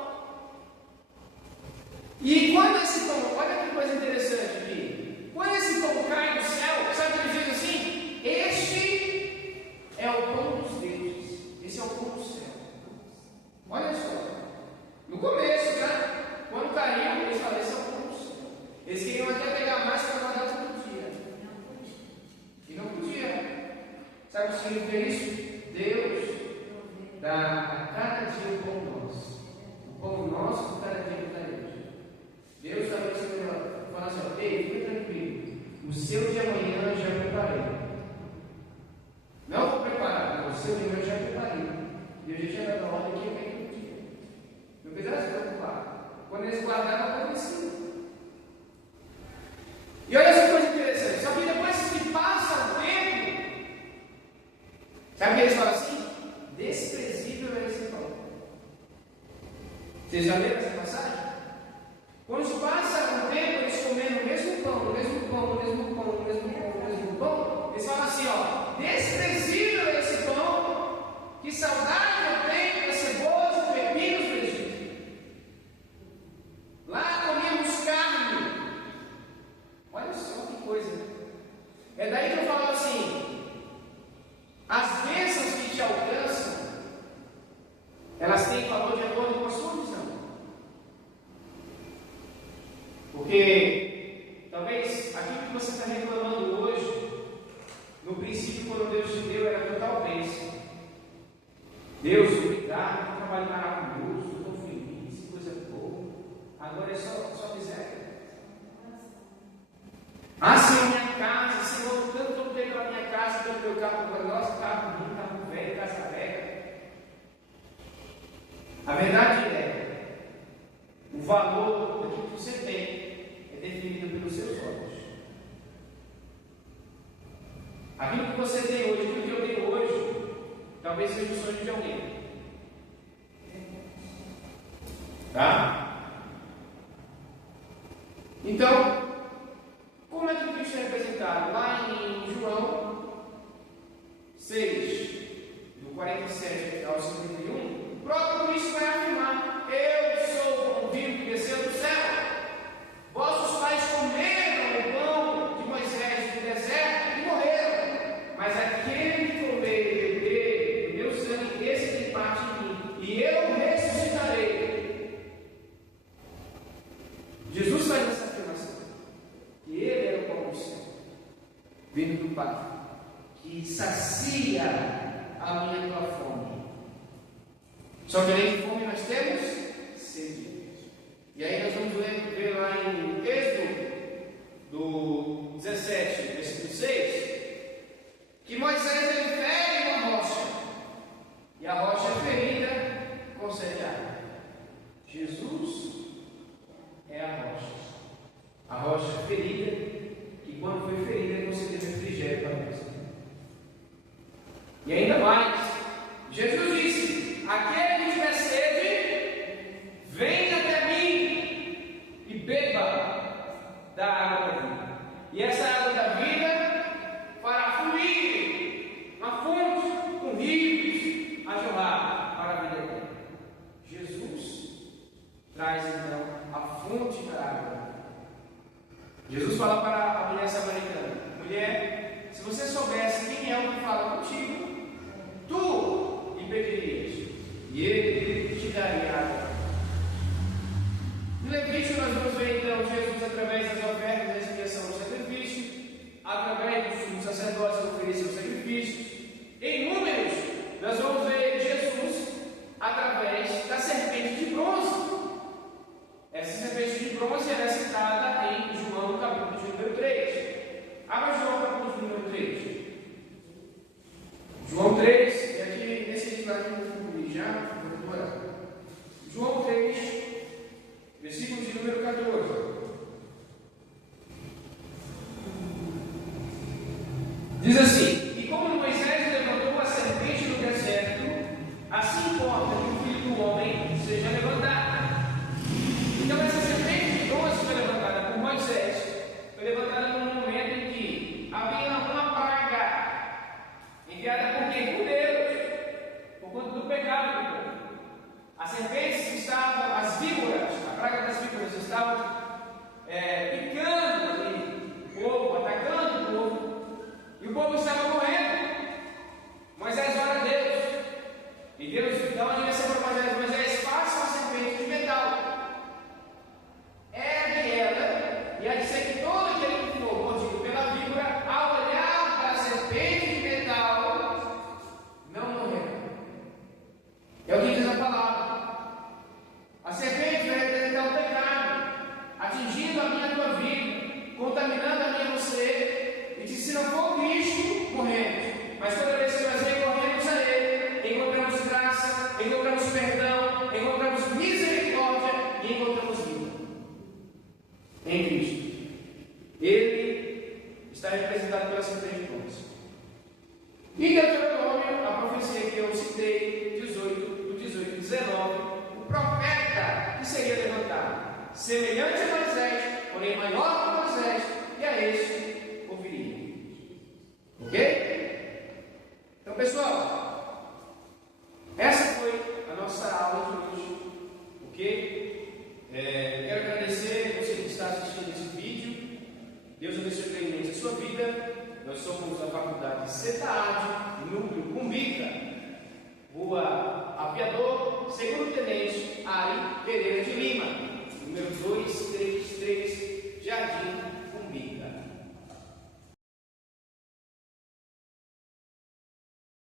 E quando esse pão, olha que coisa interessante aqui. Quando esse pão cai do céu, sabe o que ele diz assim? Este é o pão dos deuses. Esse é o pão do céu. Olha só. No começo, né? Quando caiu, eles falaram, esse é o pão do céu. Eles queriam até pegar mais para guardar todo dia. E não podia. Sabe o que significa isso? Deus dá a cada dia o pão nosso. O pão nosso, cada dia que está hoje. Deus está falando assim, ei, fica tranquilo. O seu de amanhã eu já preparei. Não vou preparar, mas o seu de amanhã eu já preparei. E eu já tinha dado a ordem que eu venho no dia. Não precisa se preocupar. Quando eles guardaram, aconteceu. E olha essa coisa interessante. Só que depois que passa o tempo, sabe o que eles falam assim? Desprezível é esse pão. Vocês já leram essa passagem? Quando passa o tempo, eles comendo o mesmo pão, eles falam assim, ó, desprezível é esse pão, que saudade eu tenho das cebolas e pepinos do Egito. Lá comíamos carne. Olha só que coisa. É daí que eu falo assim, as bênçãos que te alcançam, elas têm valor de acordo com a sua visão. Porque talvez aquilo que você está reclamando hoje, no princípio, quando Deus te deu, era total bênção. Deus, obrigado, que trabalho maravilhoso, estou feliz, coisa boa. Agora é só miséria. Senhor, minha casa, Senhor, tanto que eu tenho pela minha casa, pelo meu carro, para nós, carro bonito, carro velho, casa velha. A verdade é, o valor daquilo que você tem é definido pelos seus olhos. Aquilo que você tem hoje, aquilo que eu tenho hoje, talvez seja o sonho de alguém. Tá? Então, como é que Cristo é representado? Lá em João 6, do 47 ao 51, o próprio Cristo vai afirmar: eu sou o pão vivo que desceu do céu. Vossos pais comeram o pão de Moisés no deserto e morreram. Mas aquele que comer e beber do meu sangue, esse tem parte em mim, e eu ressuscitarei. Jesus faz essa afirmação, que ele era o pão do céu, vindo do Pai, que sacia a minha tua fome. Só que além de fome nós temos sede. E aí nós vamos ver lá em Êxodo, do 17, versículo 6, que Moisés ele fere uma rocha, e a rocha ferida concede água. Jesus é a rocha ferida, que quando foi ferida concedeu refrigério para nós. E ainda mais, Jesus disse: aquele que tiver sede, venha até mim e beba da água da vida. E essa água da vida fará fluir uma fonte com rios a jorrar para a vida eterna. Jesus traz então a fonte da água. Jesus fala para a mulher samaritana: mulher, se você soubesse quem é o que fala contigo, tu lhe pedirias, e ele te daria água. No Levítico nós vamos ver então Jesus através das ofertas da expiação do sacrifício, através dos sumos sacerdotes que ofereciam sacrifícios. Em Números nós vamos ver Jesus através da serpente de bronze. Essa serpente de bronze era citada em João, no capítulo de número 3. Abra João capítulo número 3. João 3, e aqui nesse slide que eu vou concluir já, vou demorar. João 3, versículo de número 14. Diz assim: e como Moisés levantou a serpente no deserto, assim importa que o Filho do Homem seja levantado. Então essa serpente de bronze foi levantada por Moisés, foi levantada num momento em que havia uma praga enviada por quem? Por Deus, por conta do pecado do povo. As serpentes estavam, as víboras, a praga das víboras estavam picando o povo, atacando o povo. E o povo estava morrendo. Moisés ora a Deus. E Deus dá uma direção para Moisés: Moisés, faça uma serpente de metal. Ergue ela, e há de ser que todo aquele que for mordido pela víbora, ao olhar para a serpente de metal, não morrerá. É o que diz a palavra. A serpente vai representar o pecado, atingindo a minha tua vida, contaminando a minha você. E se não for Cristo, morremos. Mas toda vez que nós recorremos a Ele, encontramos graça, encontramos perdão, encontramos misericórdia e encontramos vida em Cristo. Ele está representado pela serpente de bronze. E Deuteronômio, a profecia que eu citei, 18 e 19, o profeta que seria levantado, semelhante a Moisés, porém maior que Moisés, e a este ouviria. Ok? Então, pessoal, essa foi a nossa aula de hoje. Ok? Quero agradecer você que está assistindo esse vídeo. Deus abençoe grandemente a sua vida. Nós somos da Faculdade CETAAD, Núcleo Cumbica, Rua Apiador, Segundo Tenente Ari Pereira de Lima.